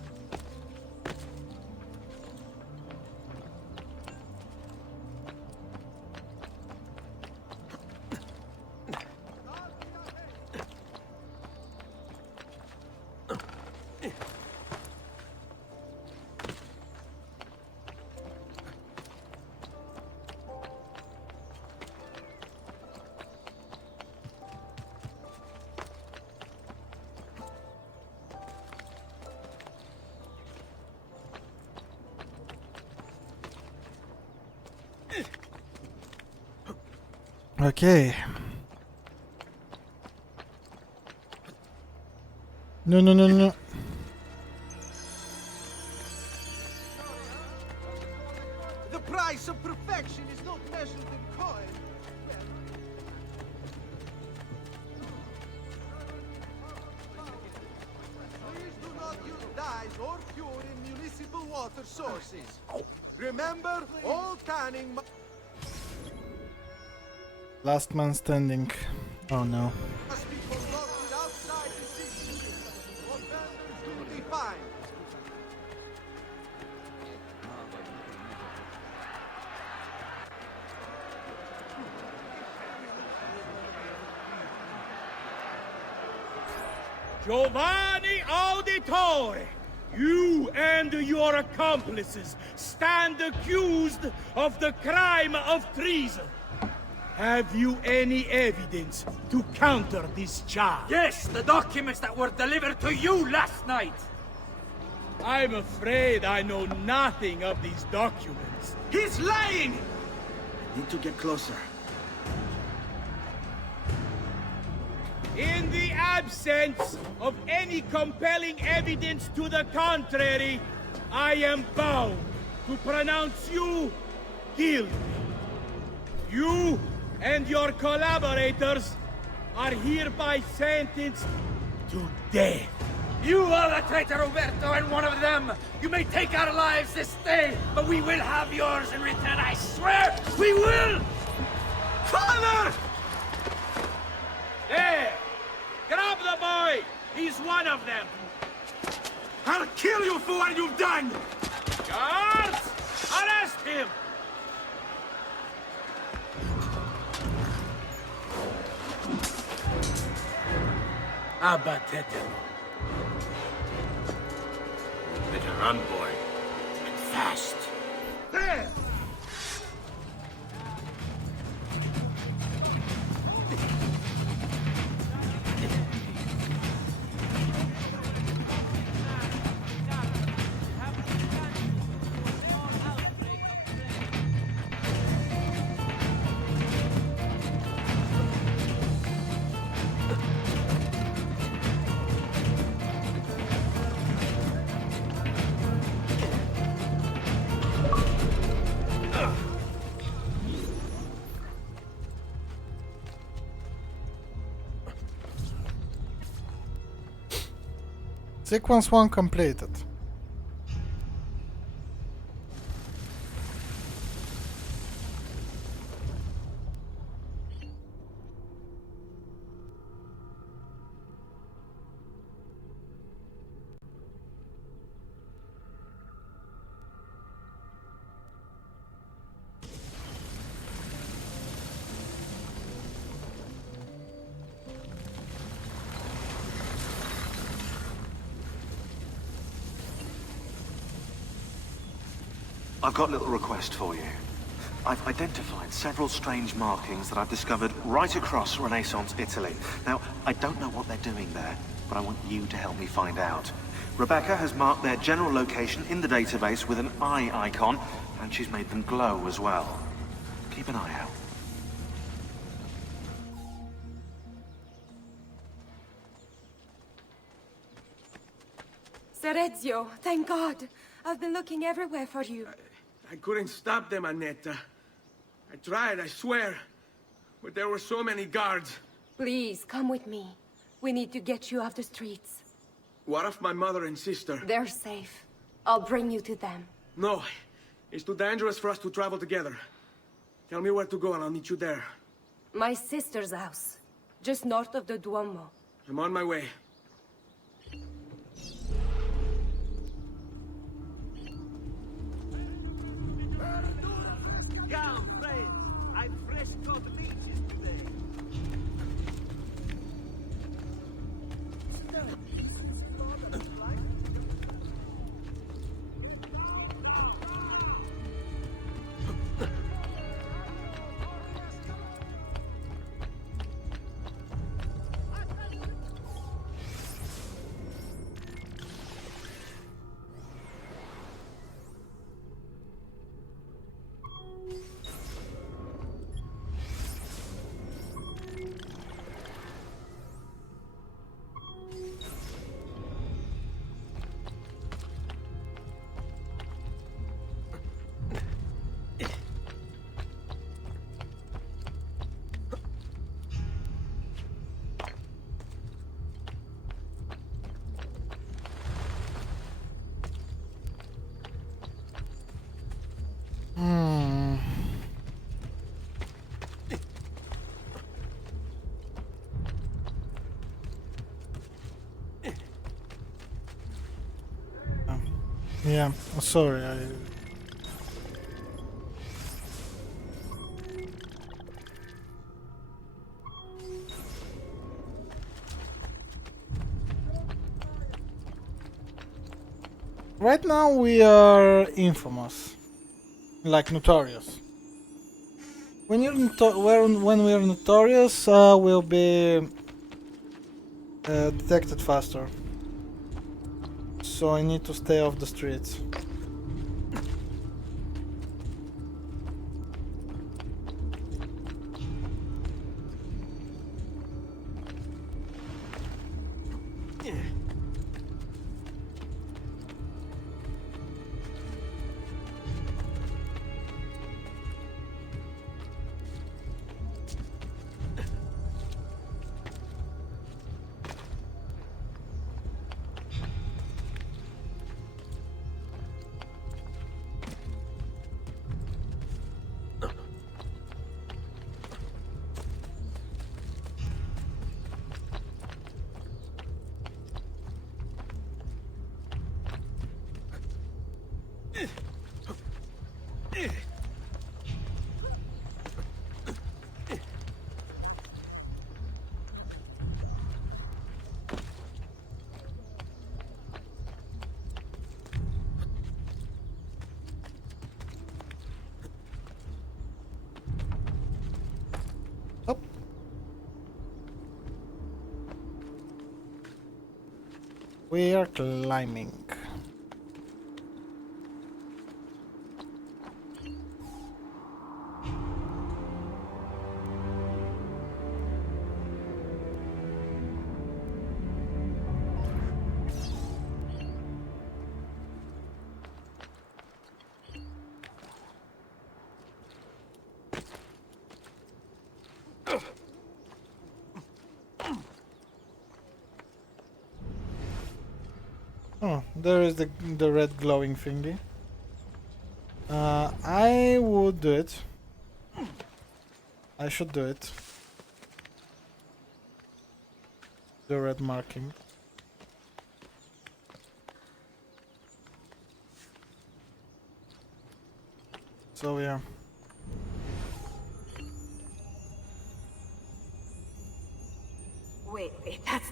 Okay. No, no, no, no. The price of perfection is not measured in coin. Please do not use dyes or fuel in municipal water sources. Remember, all tanning Last man standing. Oh no. must be conducted outside the city. Or else it will be fine. Giovanni Auditore, you and your accomplices stand accused of the crime of treason. Have you any evidence to counter this charge? Yes, the documents that were delivered to you last night. I'm afraid I know nothing of these documents. He's lying! Need to get closer. In the absence of any compelling evidence to the contrary, I am bound to pronounce you guilty. You and your collaborators are hereby sentenced to death. You are the traitor, Roberto, and one of them. You may take our lives this day, but we will have yours in return, I swear! We will! Father! There! Grab the boy! He's one of them! I'll kill you for what you've done! Guards! Arrest him! Abatetelo. Better run, boy. And fast. There! Sequence 1 completed. I've got a little request for you. I've identified several strange markings that I've discovered right across Renaissance Italy. Now, I don't know what they're doing there, but I want you to help me find out. Rebecca has marked their general location in the database with an eye icon, and she's made them glow as well. Keep an eye out. Serezio, thank God. I've been looking everywhere for you. I couldn't stop them, Annetta. I tried, I swear. But there were so many guards. Please, come with me. We need to get you off the streets. What of my mother and sister? They're safe. I'll bring you to them. No. It's too dangerous for us to travel together. Tell me where to go and I'll meet you there. My sister's house. Just north of the Duomo. I'm on my way. Come, friends! I've fresh caught leeches today. Yeah, sorry. Right now we are infamous, like notorious. When we are notorious, we'll be detected faster. So I need to stay off the streets. We are climbing. Oh, there is the red glowing thingy. I would do it. I should do it. The red marking. So yeah. Wait,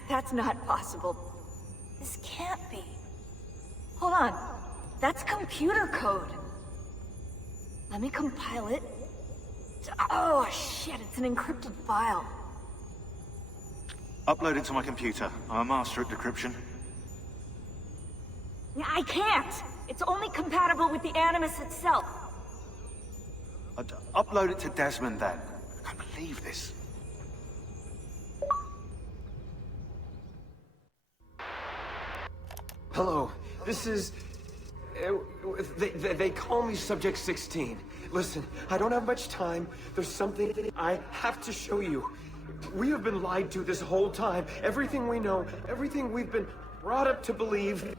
that's not possible. This can't be. Hold on. That's computer code. Let me compile it. Oh shit, it's an encrypted file. Upload it to my computer. I'm a master at decryption. I can't. It's only compatible with the Animus itself. Upload it to Desmond then. I can't believe this. Hello, this is... They call me Subject 16. Listen, I don't have much time. There's something I have to show you. We have been lied to this whole time. Everything we know, everything we've been brought up to believe,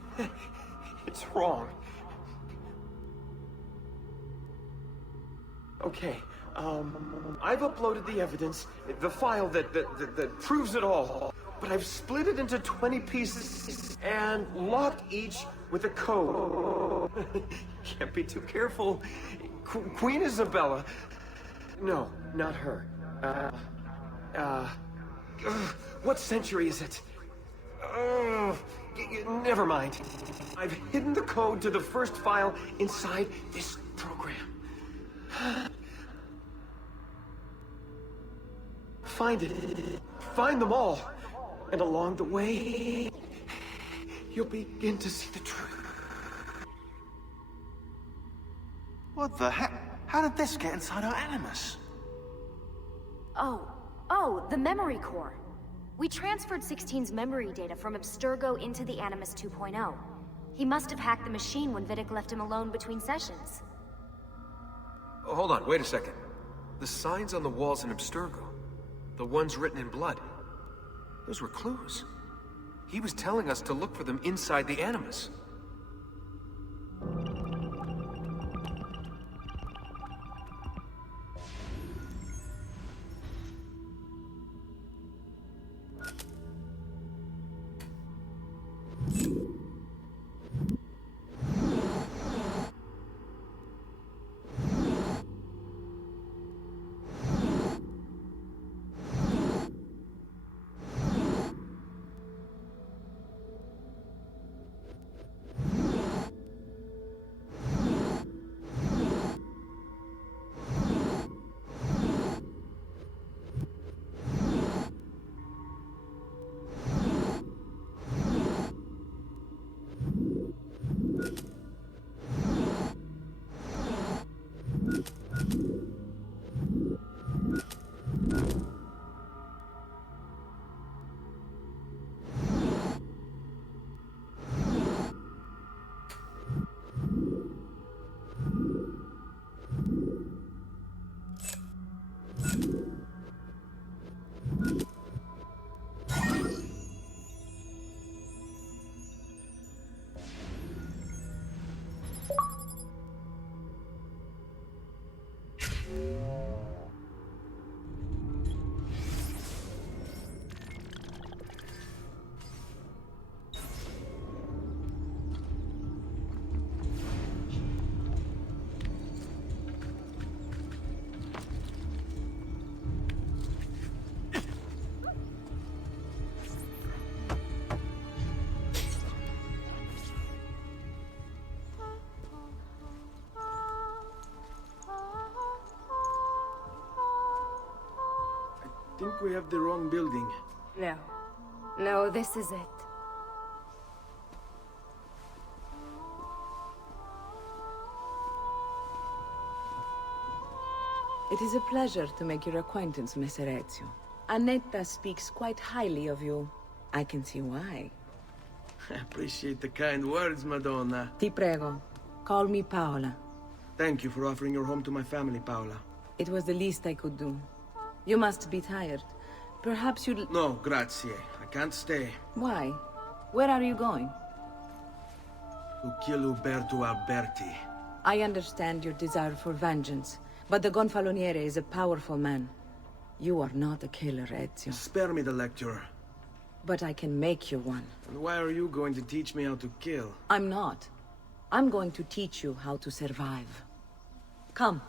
it's wrong. Okay, I've uploaded the evidence, the file that proves it all. But I've split it into 20 pieces and locked each with a code. Can't be too careful. Queen Isabella. No, not her. What century is it? Never mind. I've hidden the code to the first file inside this program. Find it. Find them all. And along the way, you'll begin to see the truth. What the heck? How did this get inside our Animus? Oh, the memory core. We transferred 16's memory data from Abstergo into the Animus 2.0. He must have hacked the machine when Vidic left him alone between sessions. Oh, hold on, wait a second. The signs on the walls in Abstergo, the ones written in blood, those were clues. He was telling us to look for them inside the Animus. I think we have the wrong building. No. No, this is it. It is a pleasure to make your acquaintance, Messer Ezio. Annetta speaks quite highly of you. I can see why. I appreciate the kind words, Madonna. Ti prego. Call me Paola. Thank you for offering your home to my family, Paola. It was the least I could do. You must be tired. Perhaps you'd... No, grazie. I can't stay. Why? Where are you going? To kill Uberto Alberti. I understand your desire for vengeance, but the Gonfaloniere is a powerful man. You are not a killer, Ezio. Spare me the lecture. But I can make you one. And why are you going to teach me how to kill? I'm not. I'm going to teach you how to survive. Come.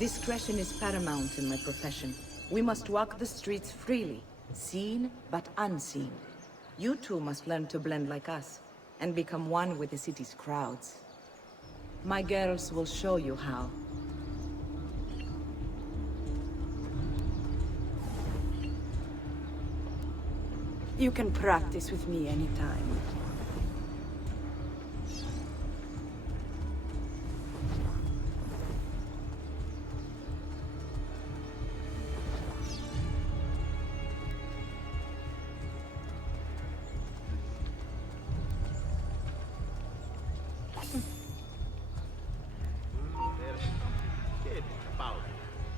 Discretion is paramount in my profession. We must walk the streets freely, seen but unseen. You too must learn to blend like us, and become one with the city's crowds. My girls will show you how. You can practice with me anytime.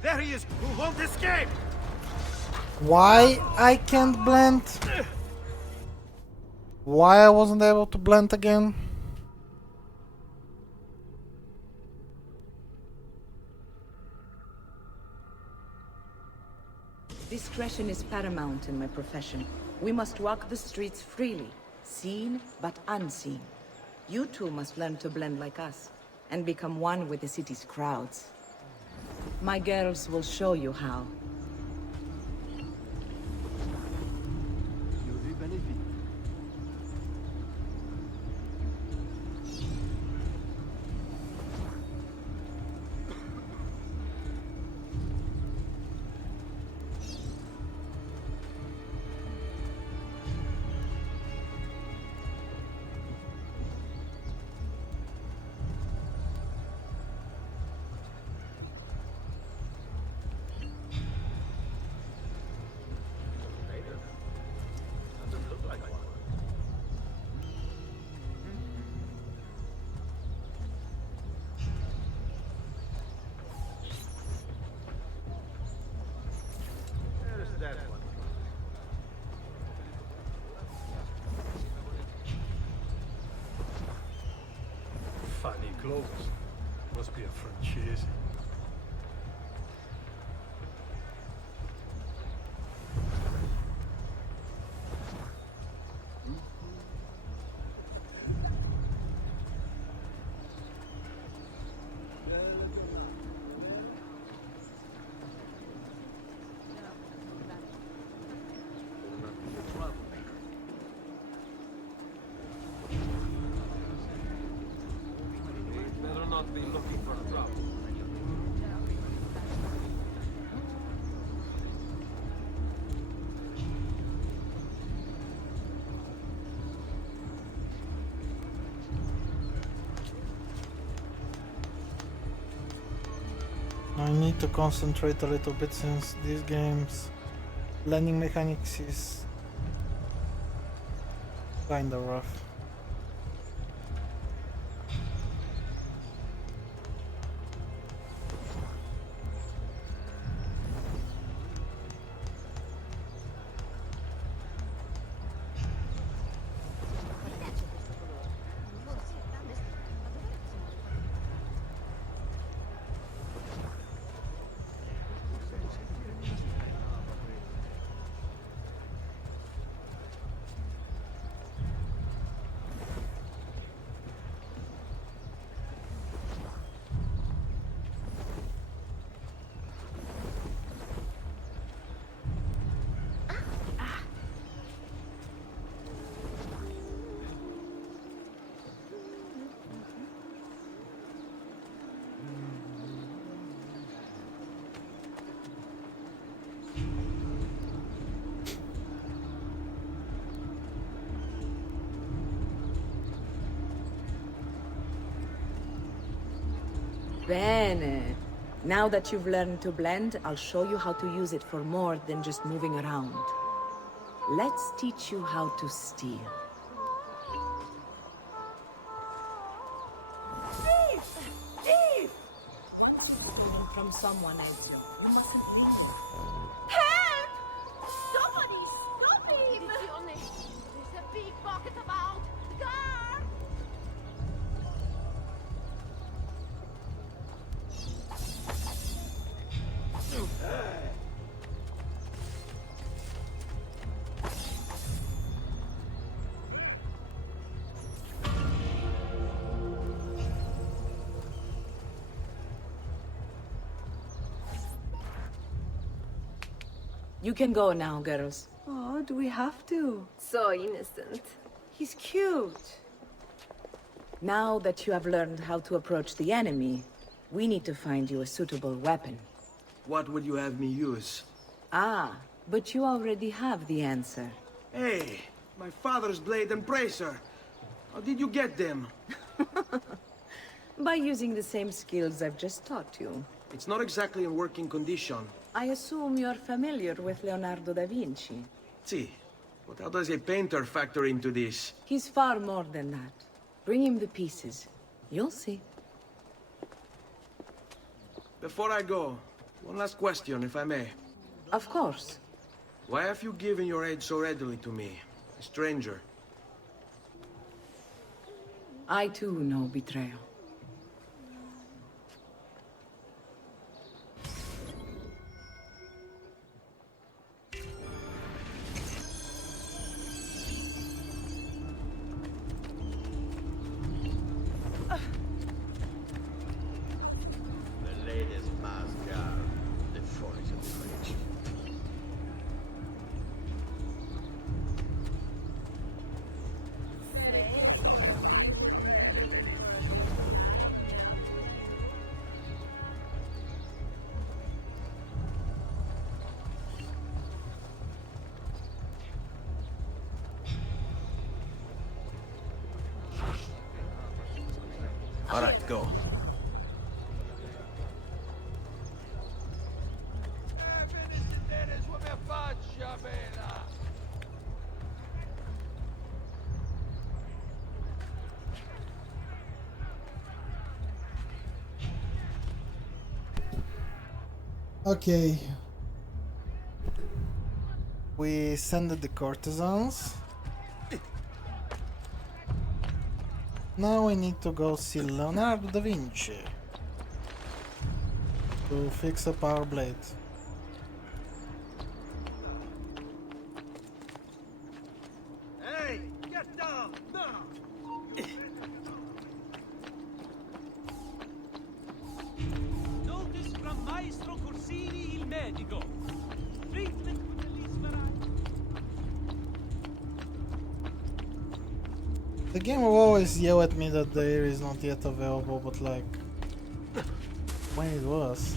There he is! Who won't escape! Why I can't blend? Why I wasn't able to blend again? Discretion is paramount in my profession. We must walk the streets freely, seen but unseen. You too must learn to blend like us, and become one with the city's crowds. My girls will show you how. Funny clothes. Must be a francese. Better not be looking for trouble. I need to concentrate a little bit since these games landing mechanics is kinda rough. Bene. Now that you've learned to blend, I'll show you how to use it for more than just moving around. Let's teach you how to steal. Thief! Thief! From someone, Ezio. You mustn't leave. Help! Somebody stop him! There's a big pocket about. Guard! You can go now, girls. Oh, do we have to? So innocent. He's cute. Now that you have learned how to approach the enemy, we need to find you a suitable weapon. What would you have me use? Ah, but you already have the answer. Hey, my father's blade and bracer. How did you get them? By using the same skills I've just taught you. It's not exactly in working condition. I assume you're familiar with Leonardo da Vinci. See, but how does a painter factor into this? He's far more than that. Bring him the pieces. You'll see. Before I go, one last question, if I may. Of course. Why have you given your aid so readily to me, a stranger? I too know betrayal. The latest mascot, the forest of the rich. All right, go. Okay. We send the courtesans. Now we need to go see Leonardo da Vinci to fix up our blade. Hey, get down now! Notice from Maestro Corsini il medico. Treatment with the least variety. The game will always yell at me that the air is not yet available, but like, when it was.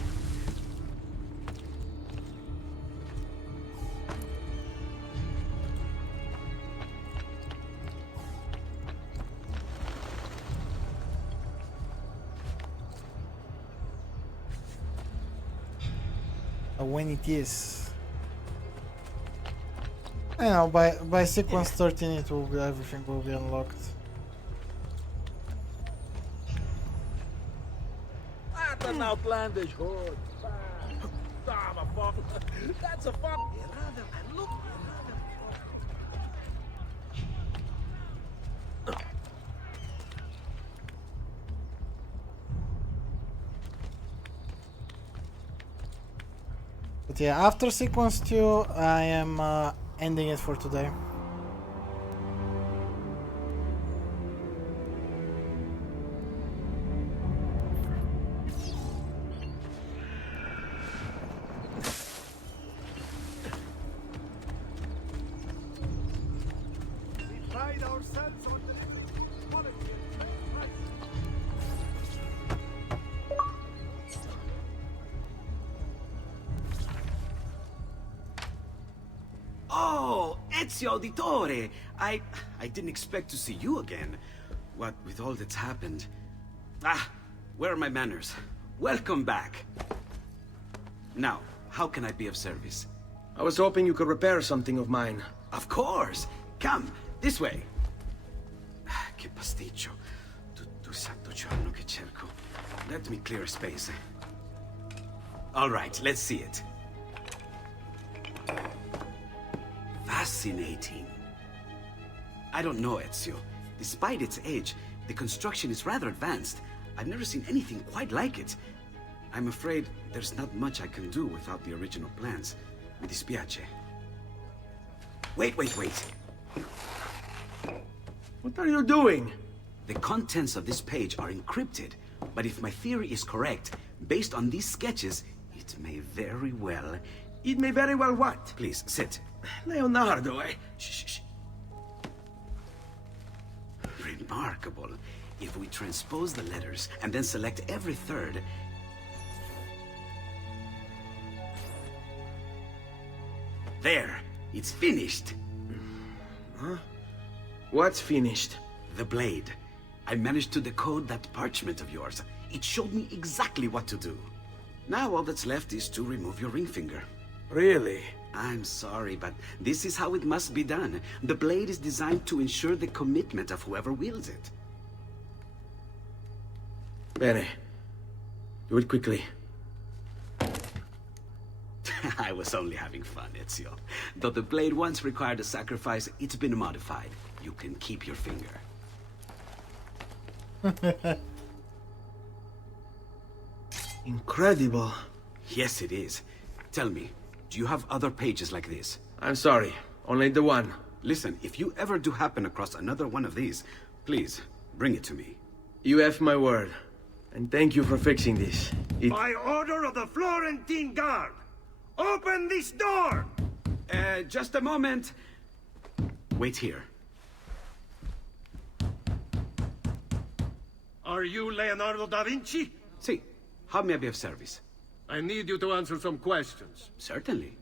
When it is. I know, by sequence 13 it will be, everything will be unlocked. That's an outlandish hood. That's a fuck. Look. But yeah, after sequence 2 I am ending it for today. We pride ourselves on the quality and fair price. Oh, Ezio Auditore! I didn't expect to see you again. What with all that's happened. Ah, where are my manners? Welcome back. Now, how can I be of service? I was hoping you could repair something of mine. Of course! Come, this way! Che pasticcio. Tutto santo giorno che cerco. Let me clear a space. All right, let's see it. Fascinating. I don't know, Ezio. Despite its age, the construction is rather advanced. I've never seen anything quite like it. I'm afraid there's not much I can do without the original plans. Mi dispiace. Wait. What are you doing? The contents of this page are encrypted, but if my theory is correct, based on these sketches, it may very well... It may very well what? Please, sit. Leonardo, Shh. Remarkable. If we transpose the letters and then select every third... There! It's finished! Huh? What's finished? The blade. I managed to decode that parchment of yours. It showed me exactly what to do. Now all that's left is to remove your ring finger. Really? I'm sorry, but this is how it must be done. The blade is designed to ensure the commitment of whoever wields it. Bene. Do it quickly. I was only having fun, Ezio. Though the blade once required a sacrifice, it's been modified. You can keep your finger. Incredible. Yes, it is. Tell me, do you have other pages like this? I'm sorry, only the one. Listen, if you ever do happen across another one of these, please, bring it to me. You have my word. And thank you for fixing this. By order of the Florentine Guard! Open this door! Just a moment. Wait here. Are you Leonardo da Vinci? Si. How may I be of service? I need you to answer some questions. Certainly.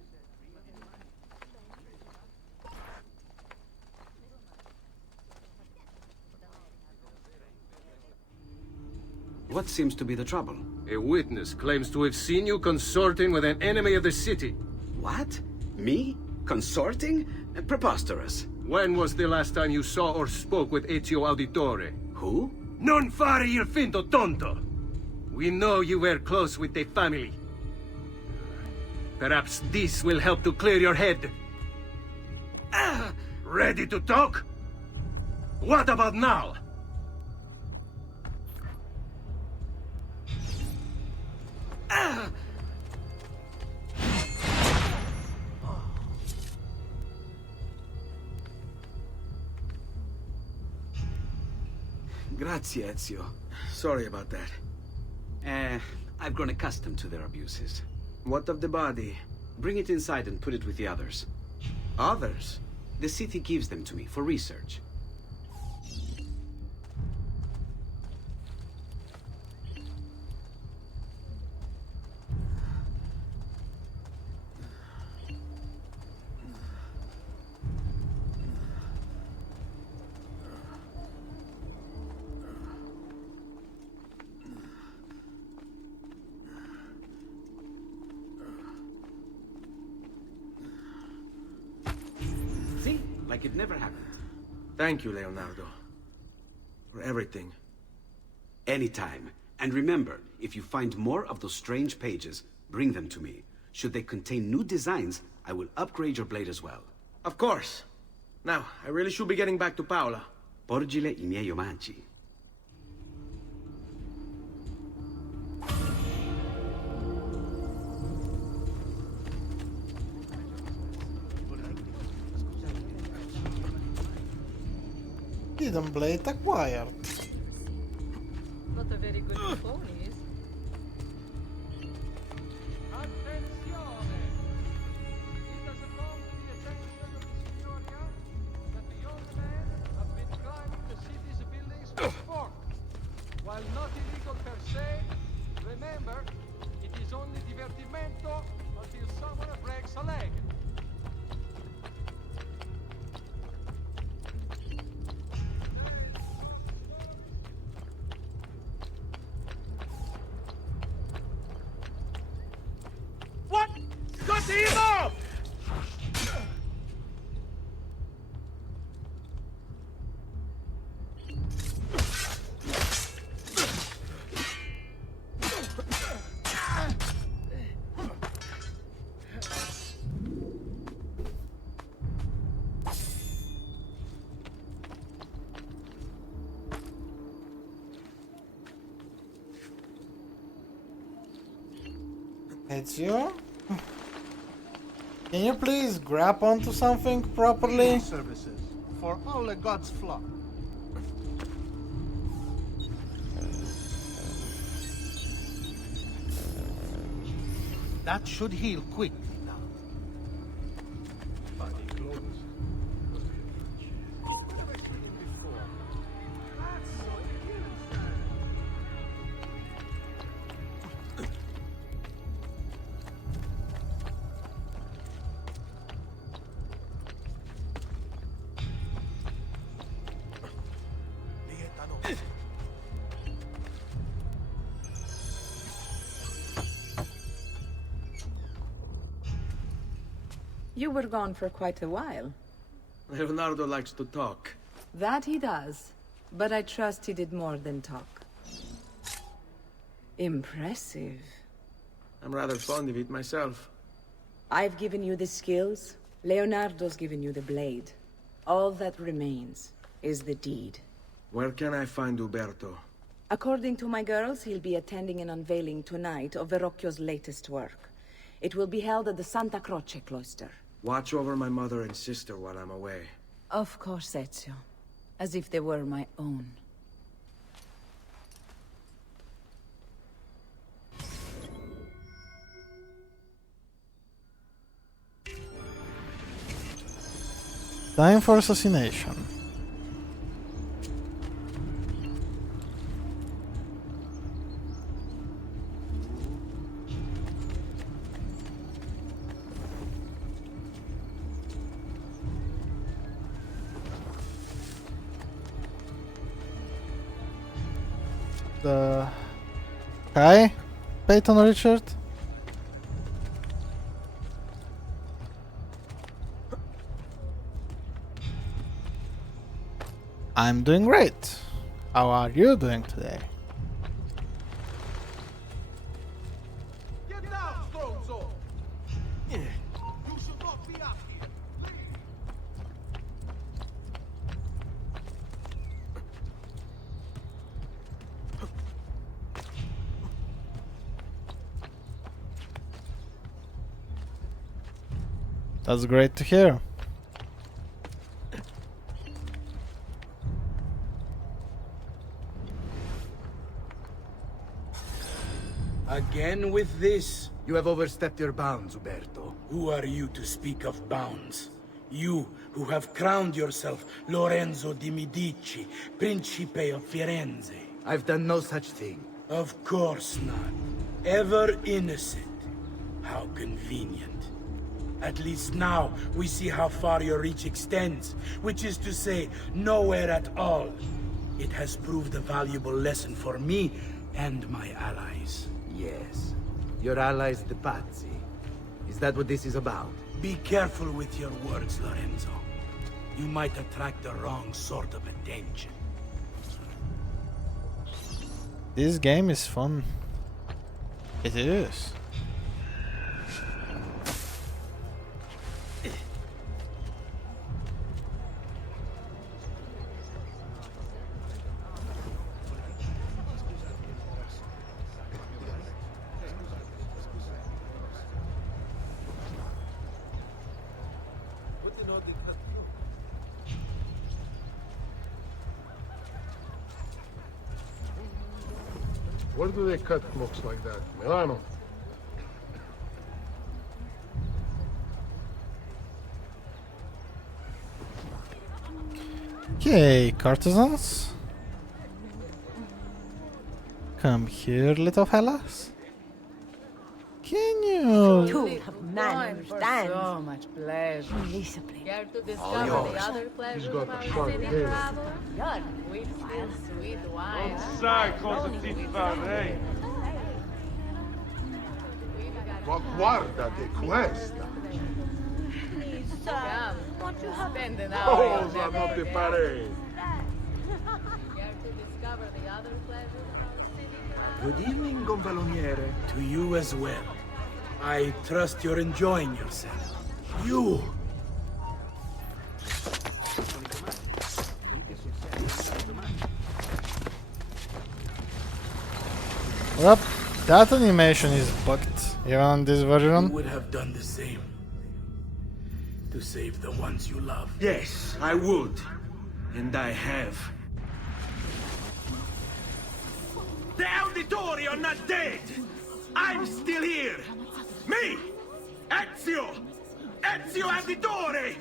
What seems to be the trouble? A witness claims to have seen you consorting with an enemy of the city. What? Me? Consorting? Preposterous. When was the last time you saw or spoke with Ezio Auditore? Who? Non fare il finto tonto! We know you were close with the family. Perhaps this will help to clear your head. Ready to talk? What about now? Grazie, Ezio. Sorry about that. I've grown accustomed to their abuses. What of the body? Bring it inside and put it with the others. Others? The city gives them to me for research. See? Like it never happened. Thank you, Leonardo. For everything. Anytime. And remember, if you find more of those strange pages, bring them to me. Should they contain new designs, I will upgrade your blade as well. Of course. Now, I really should be getting back to Paola. Porgile I miei omaggi. Hidden blade acquired. Not a very good phone, is. Attenzione! It has come to the attention of the Signoria that the young men have been climbing the city's buildings with sport. While not illegal per se, remember, it is only divertimento until someone breaks a leg. Ezio? Can you please grab onto something properly? Services for all the gods' flock. That should heal quickly now. Body clothes. Where have I seen him before? That's so You were gone for quite a while. Leonardo likes to talk. That he does. But I trust he did more than talk. Impressive. I'm rather fond of it myself. I've given you the skills. Leonardo's given you the blade. All that remains is the deed. Where can I find Uberto? According to my girls, he'll be attending an unveiling tonight of Verrocchio's latest work. It will be held at the Santa Croce cloister. Watch over my mother and sister while I'm away. Of course, Ezio. As if they were my own. Time for assassination. Hi, Peyton Richard. I'm doing great. How are you doing today? Get down, Stronzo! You should not be up here. That's great to hear. Again with this? You have overstepped your bounds, Uberto. Who are you to speak of bounds? You, who have crowned yourself Lorenzo di Medici, Principe of Firenze. I've done no such thing. Of course not. Ever innocent. How convenient. At least now, we see how far your reach extends, which is to say, nowhere at all. It has proved a valuable lesson for me and my allies. Yes. Your allies, the Pazzi. Is that what this is about? Be careful with your words, Lorenzo. You might attract the wrong sort of attention. This game is fun. It is. Where do they cut cloaks like that? Milano? Okay, courtesans. Come here, little fellas. Can you... To have manners, dance. So much pleasure. Lisa, please. Care to All discover yours. the other pleasures got of a our sharp city head. travel? Sweet food, sweet wine. Sai, cosa ti farei? Ma guardate questa! Come, Won't you have spend an hour in Cosa the non ti farei? Care to discover the other pleasures of our city travel? Good evening, Gonfaloniere. To you as well. I trust you're enjoying yourself. You! Well, that animation is bugged. Even on this version? You would have done the same. To save the ones you love. Yes, I would. And I have. The Auditori are not dead! I'm still here! Me! Ezio! Ezio Auditore!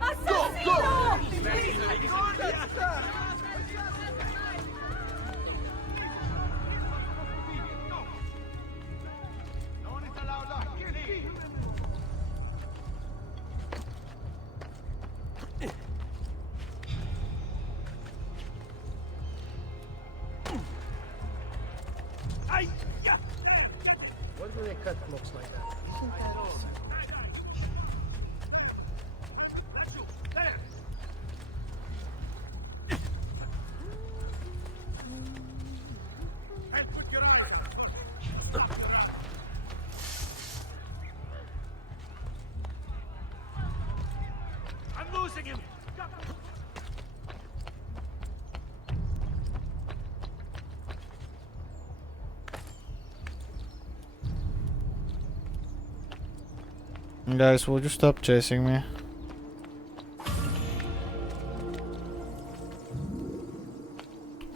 Assassino! Why do they cut clocks like that? Isn't that all? I'm losing him! Guys, would you stop chasing me?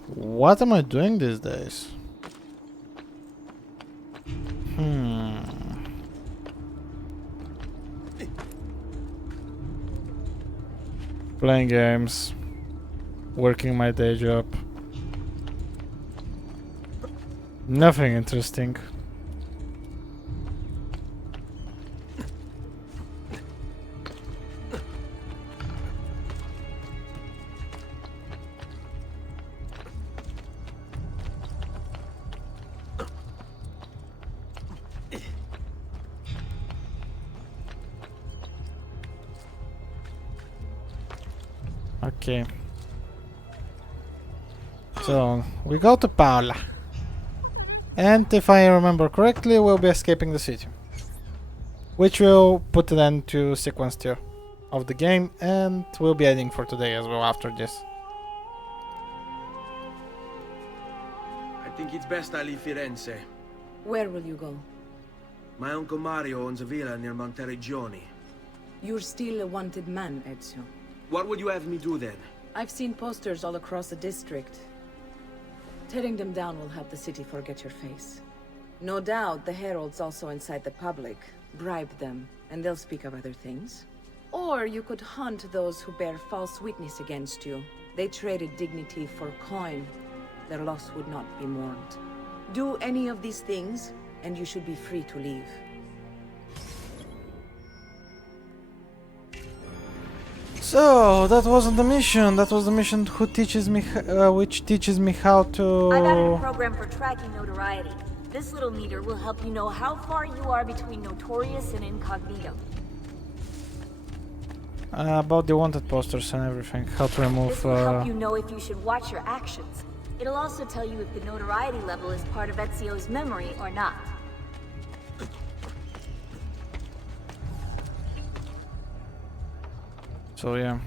What am I doing these days? Playing games, working my day job. Nothing interesting. Okay. So, we go to Paola. And if I remember correctly, we'll be escaping the city. Which will put an end to sequence 2 of the game, and we'll be ending for today as well after this. I think it's best I leave Firenze. Where will you go? My Uncle Mario owns a villa near Monteregioni. You're still a wanted man, Ezio. What would you have me do then? I've seen posters all across the district. Tearing them down will help the city forget your face. No doubt the heralds also incite the public. Bribe them, and they'll speak of other things. Or you could hunt those who bear false witness against you. They traded dignity for coin. Their loss would not be mourned. Do any of these things, and you should be free to leave. So that wasn't the mission. That was the mission who teaches me, which teaches me how to. I've added a program for tracking notoriety. This little meter will help you know how far you are between Notorious and Incognito. About the wanted posters and everything. How to remove. This will help you know if you should watch your actions. It'll also tell you if the notoriety level is part of Ezio's memory or not. So yeah.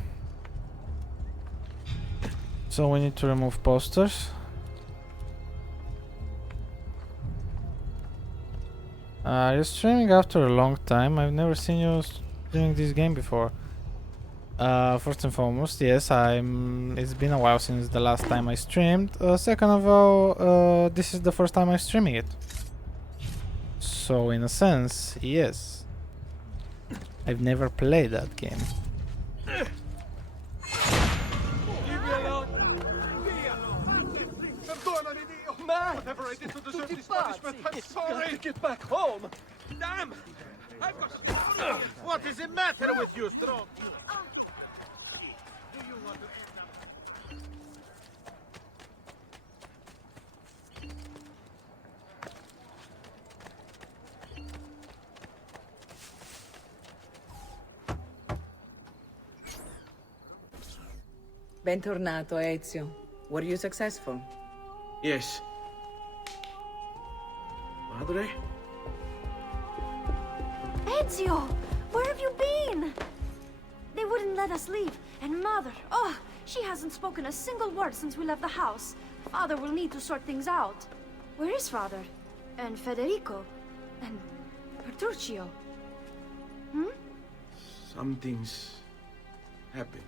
So we need to remove posters. You're streaming after a long time. I've never seen you streaming this game before. First and foremost, yes, it's been a while since the last time I streamed. Second of all, this is the first time I'm streaming it. So in a sense, yes. I've never played that game. Whatever I did to deserve this punishment, I'm sorry! To get back home! Damn! I've got... What is the matter with you, Strong? Do you want to end up... Bentornato, Ezio. Were you successful? Yes. Madre? Ezio! Where have you been? They wouldn't let let us leave. And Mother, oh, she hasn't spoken a single word since we left the house. Father will need to sort things out. Where is Father? And Federico? And Petruccio? Hmm? Something's happened.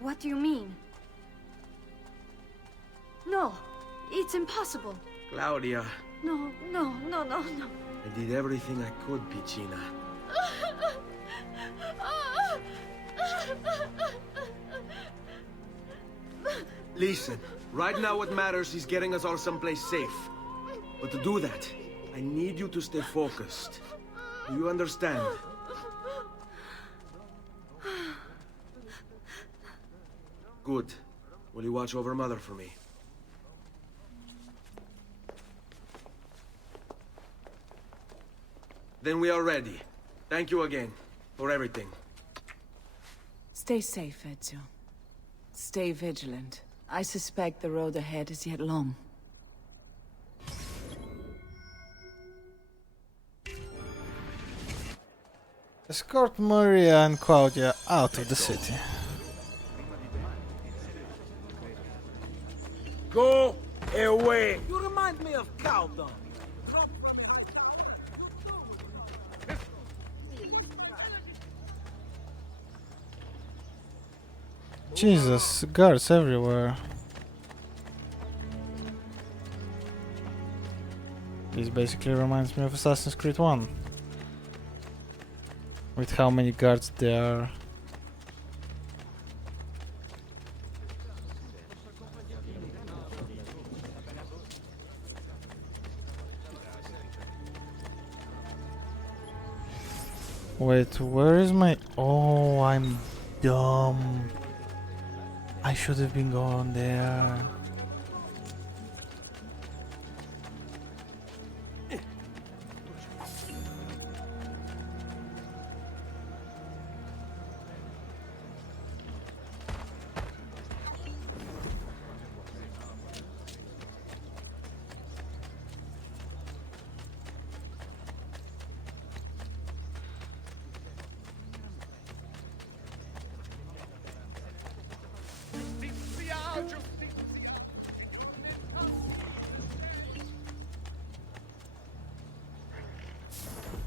What do you mean? No, it's impossible. Claudia, No. I did everything I could, Piccina. Listen, right now what matters is getting us all someplace safe. But to do that, I need you to stay focused. Do you understand? Good. Will you watch over Mother for me? Then we are ready. Thank you again for everything. Stay safe, Ezio. Stay vigilant. I suspect the road ahead is yet long. Escort Maria and Claudia out of the city. Go away! You remind me of Caldon. Jesus, guards everywhere. This basically reminds me of Assassin's Creed 1. With how many guards there are. Wait, where is my... Oh, I'm dumb. I should have been going there.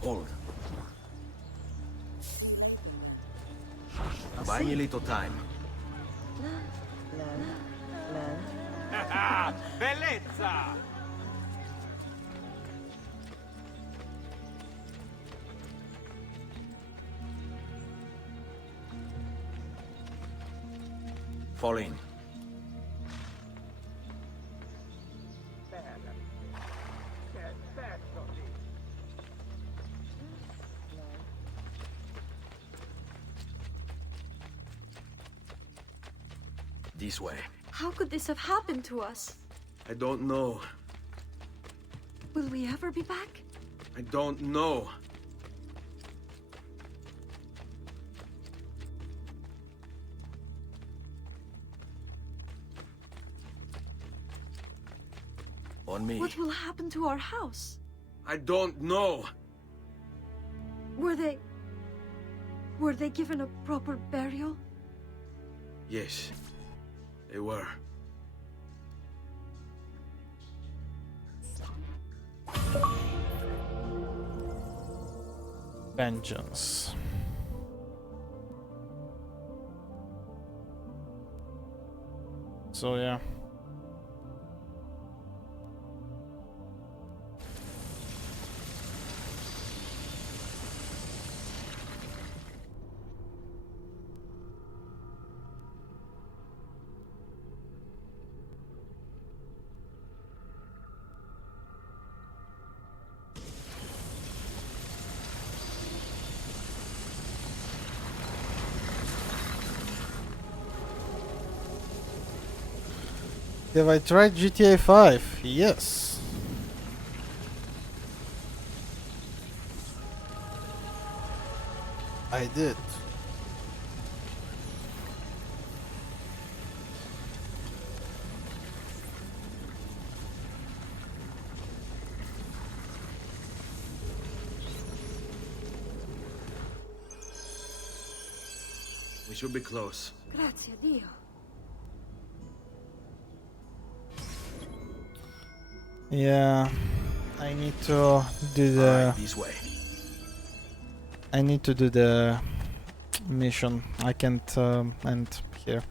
Hold. Buy me a little time. Bellezza! Fall in. This way. How could this have happened to us? I don't know. Will we ever be back? I don't know. On me. What will happen to our house? I don't know. Were they given a proper burial? Yes, they were. Vengeance. So yeah. Have I tried GTA 5? Yes. I did. We We should be close. Grazie a Dio. Yeah, I need to do the. This way. I need to do the mission. I can't end here.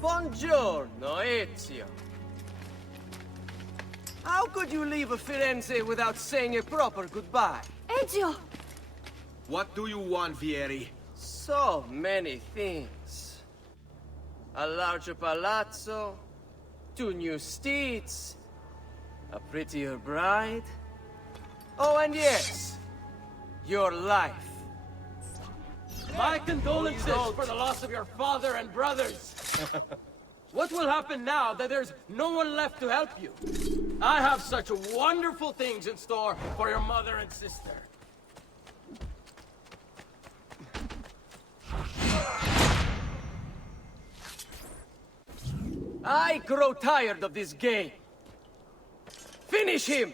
Buongiorno, Ezio. How could you leave Firenze without saying a proper goodbye? Ezio! What do you want, Vieri? So many things. A larger palazzo, 2 new steeds, a prettier bride. Oh, and yes, your life. My condolences for the loss of your father and brothers. What will happen now that there's no one left to help you? I have such wonderful things in store for your mother and sister. I grow tired of this game. Finish him!